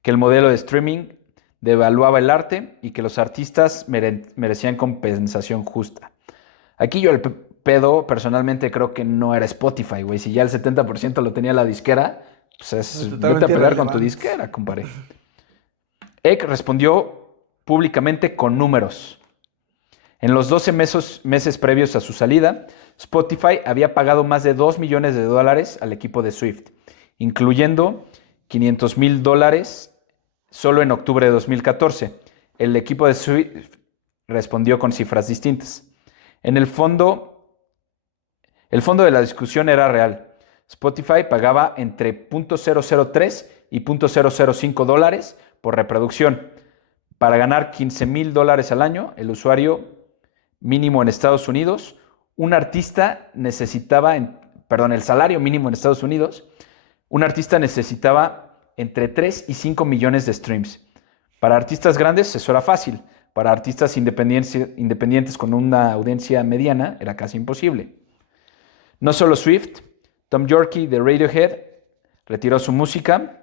que el modelo de streaming devaluaba el arte y que los artistas merecían compensación justa. Aquí yo el pedo personalmente creo que no era Spotify, güey. Si ya el 70% lo tenía la disquera, pues Es vete a totalmente pelear con tu irrelevante. disquera, compadre. Eck respondió públicamente con números. En los 12 meses previos a su salida, Spotify había pagado más de $2 millones al equipo de Swift, incluyendo $500,000 solo en octubre de 2014. El equipo de Swift respondió con cifras distintas. En el fondo de la discusión era real. Spotify pagaba entre $0.003 y $0.005 por reproducción. Para ganar $15,000 al año, el usuario mínimo en Estados Unidos, el salario mínimo en Estados Unidos, un artista necesitaba entre 3 y 5 millones de streams. Para artistas grandes eso era fácil. Para artistas independientes con una audiencia mediana era casi imposible. No solo Swift, Tom Yorkie de Radiohead retiró su música,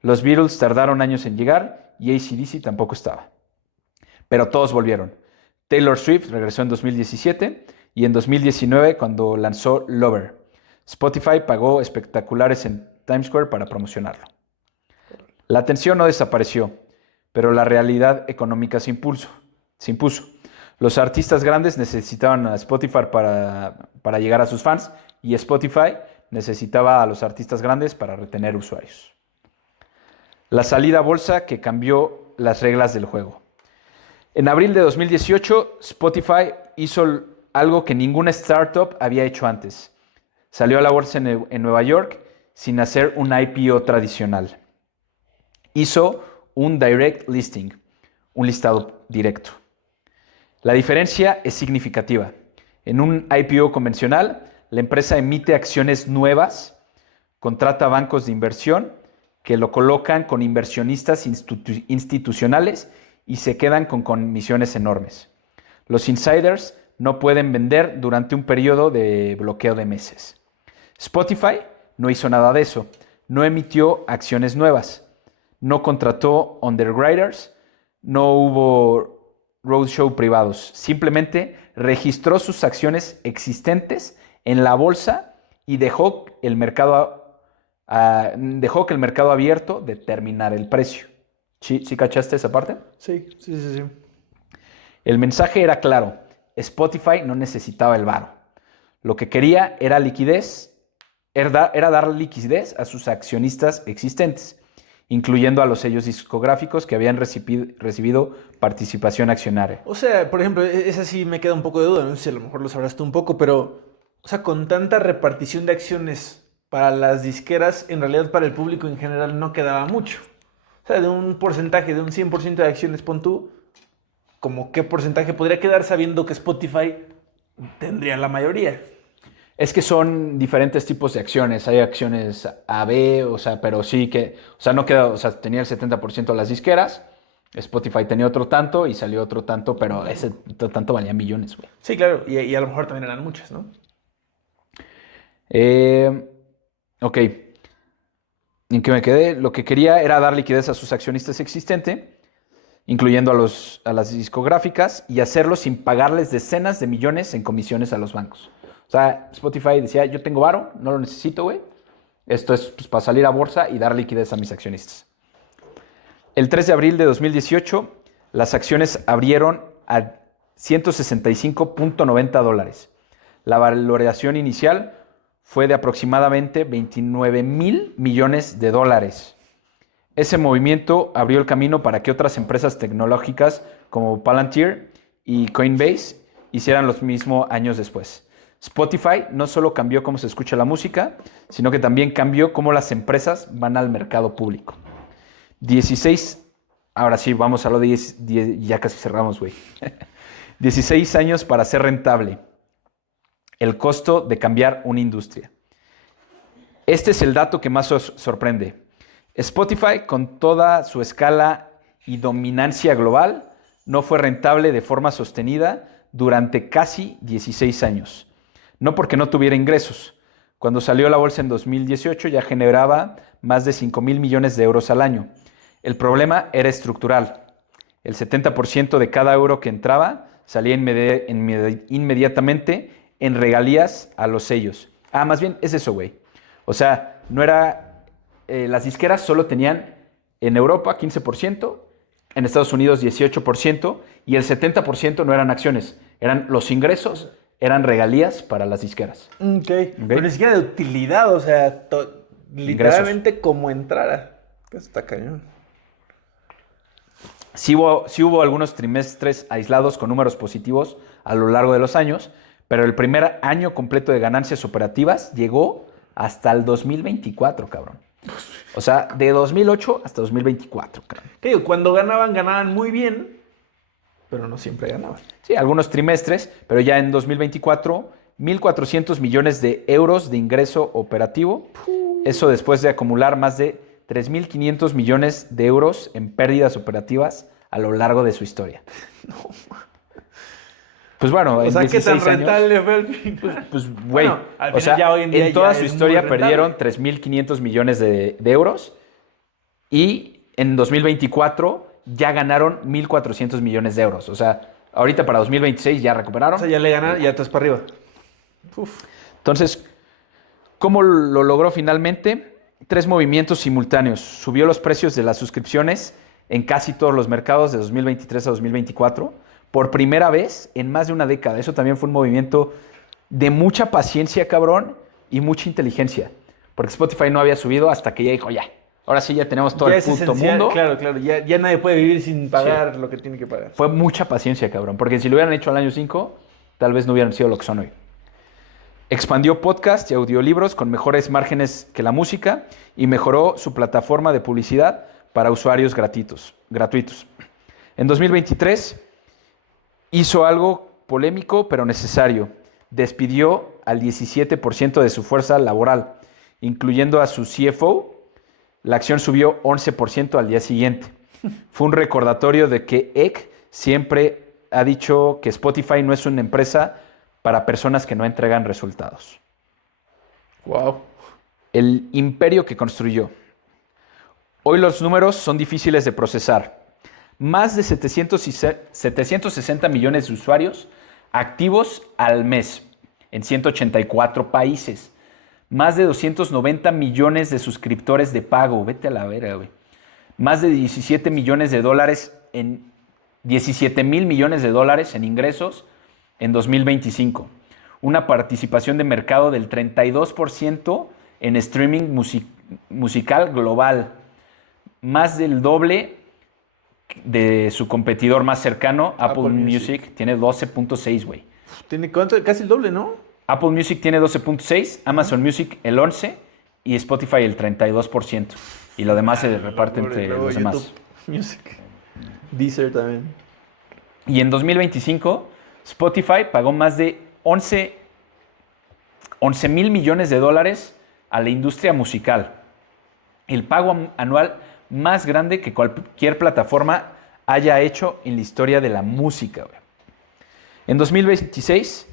los Beatles tardaron años en llegar y AC/DC tampoco estaba. Pero todos volvieron. Taylor Swift regresó en 2017 y en 2019 cuando lanzó Lover. Spotify pagó espectaculares en Times Square para promocionarlo. La atención no desapareció, pero la realidad económica se impuso. Los artistas grandes necesitaban a Spotify para llegar a sus fans y Spotify necesitaba a los artistas grandes para retener usuarios. La salida a bolsa que cambió las reglas del juego. En abril de 2018, Spotify hizo algo que ninguna startup había hecho antes. Salió a la bolsa en Nueva York sin hacer un IPO tradicional. Hizo un direct listing, un listado directo. La diferencia es significativa. En un IPO convencional, la empresa emite acciones nuevas, contrata bancos de inversión que lo colocan con inversionistas institucionales y se quedan con comisiones enormes. Los insiders no pueden vender durante un periodo de bloqueo de meses. Spotify no hizo nada de eso, no emitió acciones nuevas, no contrató underwriters, no hubo roadshow privados, simplemente registró sus acciones existentes en la bolsa y dejó que el mercado abierto determinar el precio. ¿Sí cachaste esa parte? Sí. El mensaje era claro, Spotify no necesitaba el varo. Lo que quería era liquidez, era dar liquidez a sus accionistas existentes, incluyendo a los sellos discográficos que habían recibido participación accionaria. O sea, por ejemplo, esa sí me queda un poco de duda, no sé si a lo mejor lo sabrás tú un poco, pero, o sea, con tanta repartición de acciones para las disqueras, en realidad para el público en general no quedaba mucho. O sea, de un porcentaje, de un 100% de acciones, pon tú, ¿como qué porcentaje podría quedar sabiendo que Spotify tendría la mayoría? Es que son diferentes tipos de acciones. Hay acciones A, B, o sea, pero sí que, o sea, no queda, o sea, tenía el 70% de las disqueras, Spotify tenía otro tanto y salió otro tanto, pero ese tanto valía millones, güey. Sí, claro, y a lo mejor también eran muchas, ¿no? Ok. ¿En qué me quedé? Lo que quería era dar liquidez a sus accionistas existentes, incluyendo a las discográficas, y hacerlo sin pagarles decenas de millones en comisiones a los bancos. O sea, Spotify decía, yo tengo varo, no lo necesito, güey. Esto es pues, para salir a bolsa y dar liquidez a mis accionistas. El 3 de abril de 2018, las acciones abrieron a $165.90. La valoración inicial fue de aproximadamente 29 mil millones de dólares. Ese movimiento abrió el camino para que otras empresas tecnológicas como Palantir y Coinbase hicieran lo mismo años después. Spotify no solo cambió cómo se escucha la música, sino que también cambió cómo las empresas van al mercado público. 16, ahora sí, vamos a lo de 10, ya casi cerramos, güey. 16 años para ser rentable. El costo de cambiar una industria. Este es el dato que más os sorprende. Spotify, con toda su escala y dominancia global, no fue rentable de forma sostenida durante casi 16 años. No porque no tuviera ingresos. Cuando salió a la bolsa en 2018 ya generaba más de 5 mil millones de euros al año. El problema era estructural. El 70% de cada euro que entraba salía inmediatamente en regalías a los sellos. Más bien es eso, güey. O sea, no era... las disqueras solo tenían en Europa 15%, en Estados Unidos 18%, y el 70% no eran acciones, eran los ingresos, eran regalías para las disqueras. Ok. Pero ni siquiera de utilidad, o sea, literalmente como entrara. Pues está cañón. Sí hubo algunos trimestres aislados con números positivos a lo largo de los años, pero el primer año completo de ganancias operativas llegó hasta el 2024, cabrón. O sea, de 2008 hasta 2024, cabrón. ¿Qué digo? Cuando ganaban muy bien, pero no siempre ganaban. Sí, algunos trimestres, pero ya en 2024, 1.400 millones de euros de ingreso operativo. Eso después de acumular más de 3.500 millones de euros en pérdidas operativas a lo largo de su historia. No. Pues bueno, O sea, ¿qué tan rentable años, fue el final? pues güey, Bueno, al o final sea, ya hoy en día en toda ya su es historia muy rentable. perdieron 3.500 millones de euros y en 2024 ya ganaron 1.400 millones de euros. O sea, ahorita para 2026 ya recuperaron. O sea, ya le ganaron, ya estás para arriba. Uf. Entonces, ¿cómo lo logró finalmente? 3 movimientos simultáneos. Subió los precios de las suscripciones en casi todos los mercados de 2023 a 2024 por primera vez en más de una década. Eso también fue un movimiento de mucha paciencia, cabrón, y mucha inteligencia. Porque Spotify no había subido hasta que ya dijo, ya, ahora sí ya tenemos todo Ya el es puto esencial, mundo. Claro, ya nadie puede vivir sin pagar lo que tiene que pagar. Fue mucha paciencia, cabrón. Porque si lo hubieran hecho al año 5, tal vez no hubieran sido lo que son hoy. Expandió podcast y audiolibros con mejores márgenes que la música y mejoró su plataforma de publicidad para usuarios gratuitos. En 2023 hizo algo polémico pero necesario. Despidió al 17% de su fuerza laboral, incluyendo a su CFO. La acción subió 11% al día siguiente. Fue un recordatorio de que Ek siempre ha dicho que Spotify no es una empresa para personas que no entregan resultados. Wow. El imperio que construyó. Hoy los números son difíciles de procesar. Más de 760 millones de usuarios activos al mes en 184 países. Más de 290 millones de suscriptores de pago. Vete a la verga, güey. Más de 17 millones de dólares en 17 mil millones de dólares en ingresos en 2025. Una participación de mercado del 32% en streaming musical global. Más del doble de su competidor más cercano, Apple Music. Tiene 12.6, güey. ¿Tiene cuánto? Casi el doble, ¿no? Apple Music tiene 12.6, Amazon Music el 11% y Spotify el 32%. Y lo demás se reparte entre los demás. YouTube Music. Deezer también. Y en 2025, Spotify pagó más de 11 mil millones de dólares a la industria musical. El pago anual más grande que cualquier plataforma haya hecho en la historia de la música, güey. En 2026,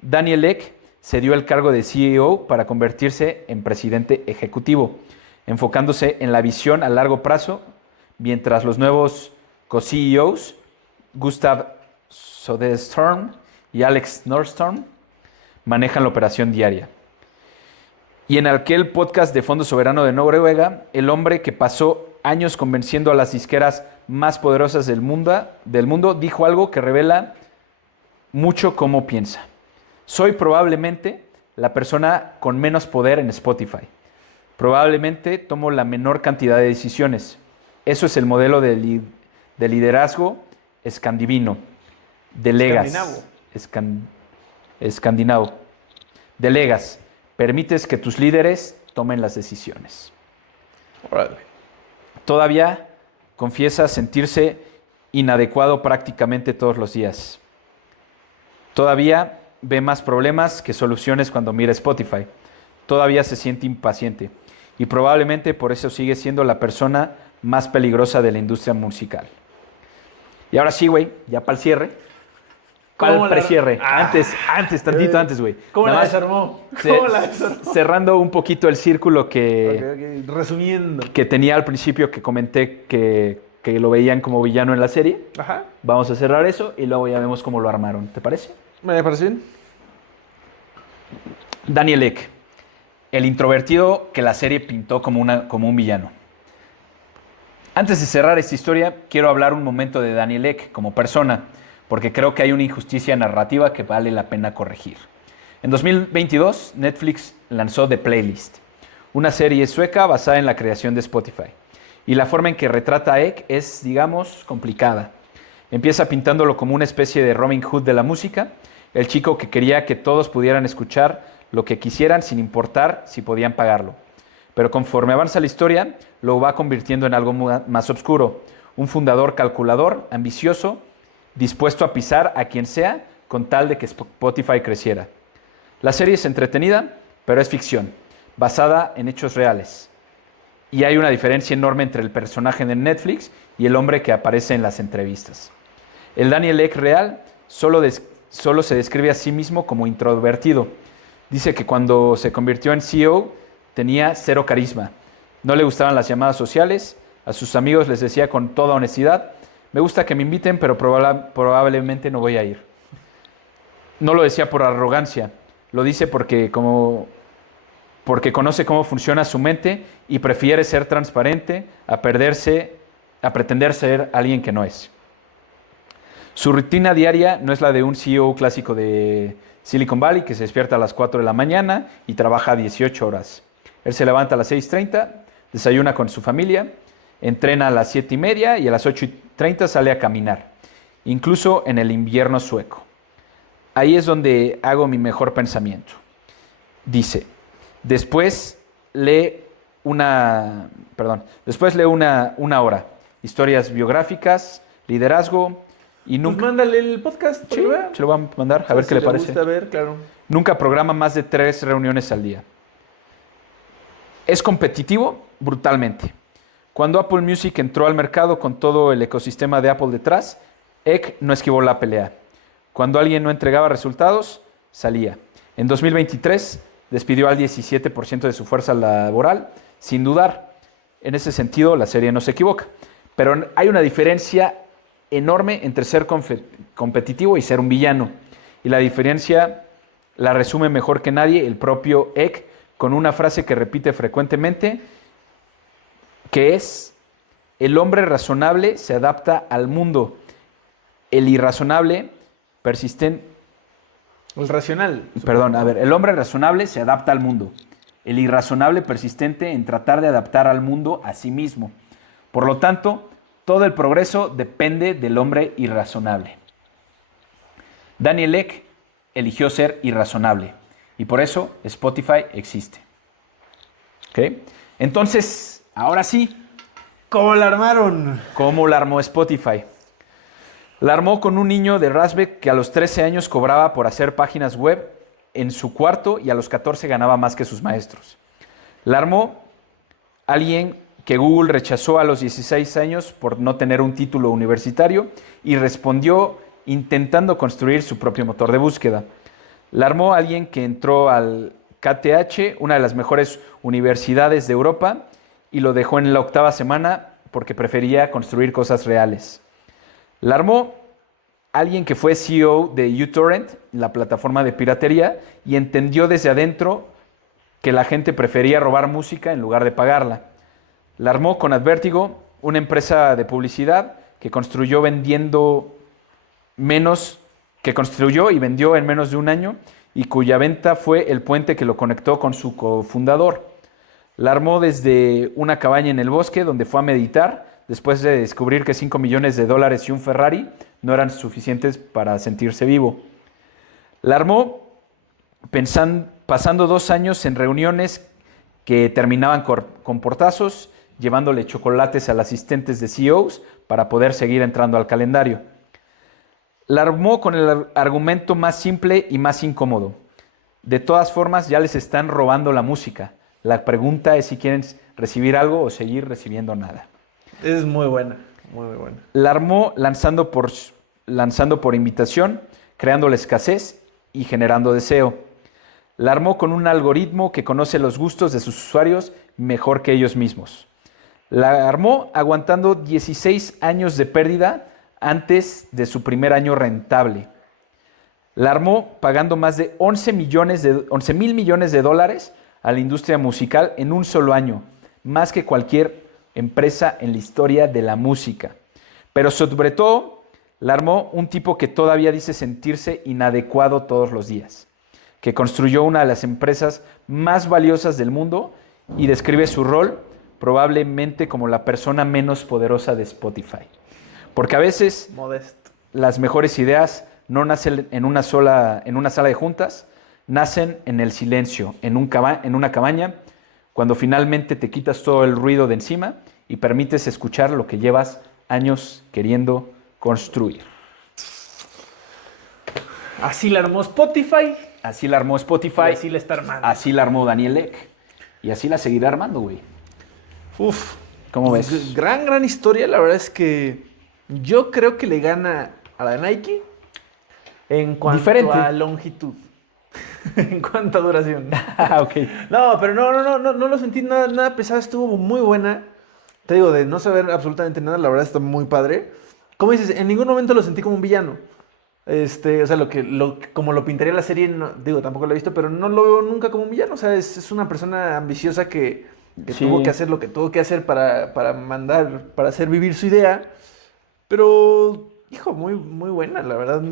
Daniel Ek se dio el cargo de CEO para convertirse en presidente ejecutivo, enfocándose en la visión a largo plazo, mientras los nuevos co-CEOs, Gustav Söderström y Alex Norström, manejan la operación diaria. Y en aquel podcast de Fondo Soberano de Noruega, el hombre que pasó años convenciendo a las disqueras más poderosas del mundo dijo algo que revela mucho cómo piensa. Soy probablemente la persona con menos poder en Spotify. Probablemente tomo la menor cantidad de decisiones. Eso es el modelo de liderazgo escandinavo. Delegas. Escandinavo. Delegas. Permites que tus líderes tomen las decisiones. Órale. Todavía confiesa sentirse inadecuado prácticamente todos los días. Todavía ve más problemas que soluciones cuando mira Spotify. Todavía se siente impaciente. Y probablemente por eso sigue siendo la persona más peligrosa de la industria musical. Y ahora sí, güey, ya para el cierre. Para el precierre. Tantito antes, güey. ¿Cómo la desarmó? Cerrando un poquito el círculo que... Resumiendo. Que tenía al principio, que comenté que lo veían como villano en la serie. Ajá. Vamos a cerrar eso y luego ya vemos cómo lo armaron. ¿Te parece? Me parece bien. Daniel Ek, el introvertido que la serie pintó como un villano. Antes de cerrar esta historia, quiero hablar un momento de Daniel Ek como persona, porque creo que hay una injusticia narrativa que vale la pena corregir. En 2022, Netflix lanzó The Playlist, una serie sueca basada en la creación de Spotify. Y la forma en que retrata a Ek es, digamos, complicada. Empieza pintándolo como una especie de Robin Hood de la música, el chico que quería que todos pudieran escuchar lo que quisieran sin importar si podían pagarlo. Pero conforme avanza la historia, lo va convirtiendo en algo más oscuro. Un fundador calculador, ambicioso, dispuesto a pisar a quien sea con tal de que Spotify creciera. La serie es entretenida, pero es ficción, basada en hechos reales. Y hay una diferencia enorme entre el personaje de Netflix y el hombre que aparece en las entrevistas. El Daniel Ek real solo se describe a sí mismo como introvertido. Dice que cuando se convirtió en CEO tenía cero carisma. No le gustaban las llamadas sociales. A sus amigos les decía con toda honestidad: me gusta que me inviten, pero probablemente no voy a ir. No lo decía por arrogancia. Lo dice porque conoce cómo funciona su mente y prefiere ser transparente a pretender ser alguien que no es. Su rutina diaria no es la de un CEO clásico de Silicon Valley que se despierta a las 4 de la mañana y trabaja 18 horas. Él se levanta a las 6:30, desayuna con su familia, entrena a las 7:30 y a las 8:30 sale a caminar, incluso en el invierno sueco. Ahí es donde hago mi mejor pensamiento. Dice, después lee una hora. Historias biográficas, liderazgo y Pues nunca... mándale el podcast. para Sí, que vea. se lo voy a mandar, a ver Si qué le parece. gusta ver, claro. Nunca programa más de 3 reuniones al día. Es competitivo brutalmente. Cuando Apple Music entró al mercado con todo el ecosistema de Apple detrás, Eck no esquivó la pelea. Cuando alguien no entregaba resultados, salía. En 2023 despidió al 17% de su fuerza laboral, sin dudar. En ese sentido, la serie no se equivoca. Pero hay una diferencia enorme entre ser competitivo y ser un villano. Y la diferencia la resume mejor que nadie el propio Eck con una frase que repite frecuentemente, que es: el hombre razonable se adapta al mundo, el irrazonable persistente... El racional. Perdón, a ver, el hombre razonable se adapta al mundo, el irrazonable persistente en tratar de adaptar al mundo a sí mismo. Por lo tanto, todo el progreso depende del hombre irrazonable. Daniel Eck eligió ser irrazonable y por eso Spotify existe. ¿Ok? Entonces, ahora sí, ¿Cómo la armaron? ¿cómo la armó Spotify? La armó con un niño de Rasbeck que a los 13 años cobraba por hacer páginas web en su cuarto y a los 14 ganaba más que sus maestros. La armó alguien que Google rechazó a los 16 años por no tener un título universitario y respondió intentando construir su propio motor de búsqueda. La armó alguien que entró al KTH, una de las mejores universidades de Europa, y lo dejó en la 8ª semana porque prefería construir cosas reales. La armó alguien que fue CEO de uTorrent, la plataforma de piratería, y entendió desde adentro que la gente prefería robar música en lugar de pagarla. La armó con Advertigo, una empresa de publicidad que construyó y vendió en menos de un año y cuya venta fue el puente que lo conectó con su cofundador. La armó desde una cabaña en el bosque donde fue a meditar después de descubrir que $5 millones y un Ferrari no eran suficientes para sentirse vivo. La armó pasando 2 años en reuniones que terminaban con portazos, llevándole chocolates a los asistentes de CEOs para poder seguir entrando al calendario. La armó con el argumento más simple y más incómodo. De todas formas, ya les están robando la música. La pregunta es si quieren recibir algo o seguir recibiendo nada. Es muy buena, muy buena. La armó lanzando por invitación, creando la escasez y generando deseo. La armó con un algoritmo que conoce los gustos de sus usuarios mejor que ellos mismos. La armó aguantando 16 años de pérdida antes de su primer año rentable. La armó pagando más de 11 mil millones de dólares a la industria musical en un solo año, más que cualquier empresa en la historia de la música. Pero sobre todo, la armó un tipo que todavía dice sentirse inadecuado todos los días, que construyó una de las empresas más valiosas del mundo y describe su rol probablemente como la persona menos poderosa de Spotify. Porque a veces Modesto. las mejores ideas no nacen en una sala de juntas, nacen en el silencio, en una cabaña, cuando finalmente te quitas todo el ruido de encima y permites escuchar lo que llevas años queriendo construir. Así la armó Spotify. Así la armó Spotify, Y así la está armando. así la armó Daniel Eck y así la seguirá armando, güey. Uf. ¿Cómo ves? Gran historia. La verdad es que yo creo que le gana a la de Nike en cuanto Diferente. a longitud. En cuanto a duración. Ah, ok. No, pero no lo sentí nada pesado. Estuvo muy buena. Te digo, de no saber absolutamente nada, la verdad está muy padre. Como dices, en ningún momento lo sentí como un villano. O sea, como lo pintaría la serie, digo, tampoco lo he visto, pero no lo veo nunca como un villano. O sea, es una persona ambiciosa que Sí. tuvo que hacer lo que tuvo que hacer para hacer vivir su idea. Pero, hijo, muy, muy buena, la verdad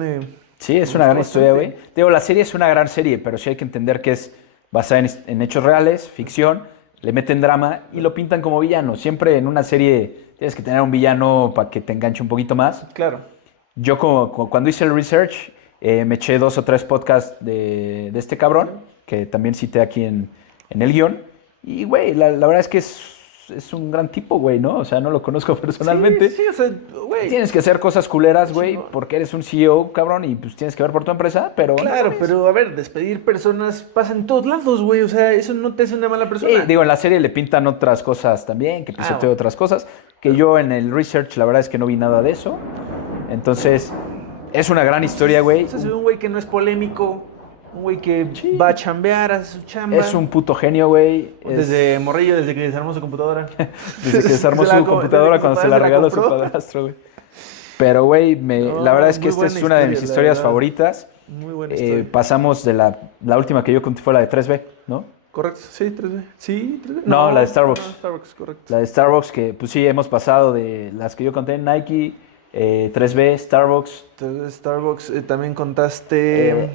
Sí, es me una gran gustó historia, bastante. güey. Digo, la serie es una gran serie, pero sí hay que entender que es basada en hechos reales, ficción, le meten drama y lo pintan como villano. Siempre en una serie tienes que tener un villano para que te enganche un poquito más. Claro. Yo cuando hice el research, me eché 2 o 3 podcasts de este cabrón que también cité aquí en el guión. Y, güey, la verdad es que es un gran tipo, güey, ¿no? O sea, no lo conozco personalmente. Sí, o sea, güey. Tienes que hacer cosas culeras, güey, Chingón. porque eres un CEO, cabrón, y pues tienes que ver por tu empresa, pero... Claro, no mames. pero a ver, despedir personas pasa en todos lados, güey. O sea, eso no te hace una mala persona. Sí, digo, en la serie le pintan otras cosas también, que pisoteo bueno. otras cosas, que yo en el research la verdad es que no vi nada de eso. Entonces, es una gran historia, güey. O sea, se ve un güey que no es polémico, un güey que Sí. va a chambear, hace su chamba. Es un puto genio, güey. Desde morrillo, desde que desarmó su computadora. Desde que desarmó Se la su co- computadora desde que cuando su se la padre regaló su compró. padrastro, güey. Pero, güey, No, la verdad es que muy esta es buena una de mis historia, la historias verdad. favoritas. Muy buena historia. Pasamos de la última que yo conté fue la de 3B, ¿no? Correcto, sí, 3B. Sí, 3B. No, la de Starbucks. No, Starbucks, correcto. La de Starbucks, que pues sí, hemos pasado de las que yo conté, Nike, 3B, Starbucks. Entonces, Starbucks, también contaste. Eh,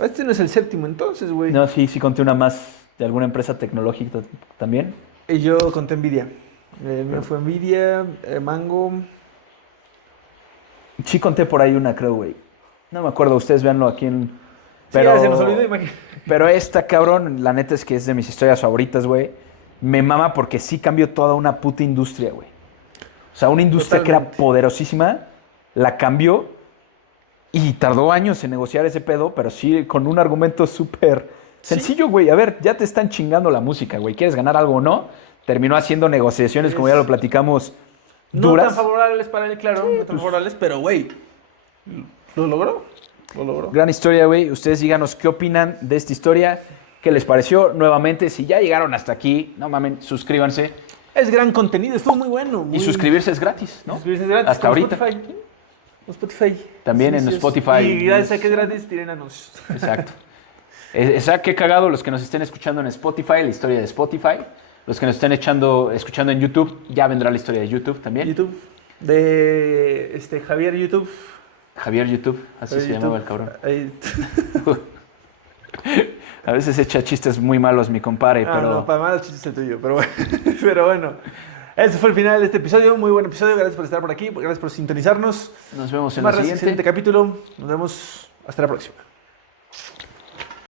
Este no es el séptimo, entonces, güey. No, sí conté una más de alguna empresa tecnológica también. Y yo conté Nvidia. Me fue Nvidia, Mango. Sí conté por ahí una, creo, güey. No me acuerdo, ustedes véanlo aquí en... Pero sí, se nos olvidó, imagínate. Pero esta, cabrón, la neta es que es de mis historias favoritas, güey. Me mama porque sí cambió toda una puta industria, güey. O sea, una industria que era Totalmente. poderosísima, la cambió y tardó años en negociar ese pedo, pero sí con un argumento súper sencillo, güey. A ver, ya te están chingando la música, güey. ¿Quieres ganar algo o no? Terminó haciendo negociaciones, como ya lo platicamos, No duras. tan favorables para él, claro. No tan favorables, pero, güey. ¿Lo logró? Lo logró. Gran historia, güey. Ustedes díganos qué opinan de esta historia. ¿Qué les pareció? Nuevamente, si ya llegaron hasta aquí, no mamen, suscríbanse. Es gran contenido, estuvo muy bueno. Y suscribirse es gratis, ¿no? Suscribirse es gratis. Hasta como ahorita. Spotify. Como Spotify. También en es. Spotify. Y gracias a que es gratis, tienen anuncios. Exacto. Qué cagado los que nos estén escuchando en Spotify, la historia de Spotify. Los que nos estén escuchando en YouTube, ya vendrá la historia de YouTube también. YouTube. De Javier YouTube. Javier YouTube, así se YouTube. llamaba el cabrón. Ahí. A veces echa chistes muy malos mi compadre, Ah, pero... no, para malos chistes el tuyo, pero bueno. Pero bueno. Ese fue el final de este episodio. Muy buen episodio. Gracias por estar por aquí. Gracias por sintonizarnos. Nos vemos en Más la siguiente. siguiente capítulo. Nos vemos. Hasta la próxima.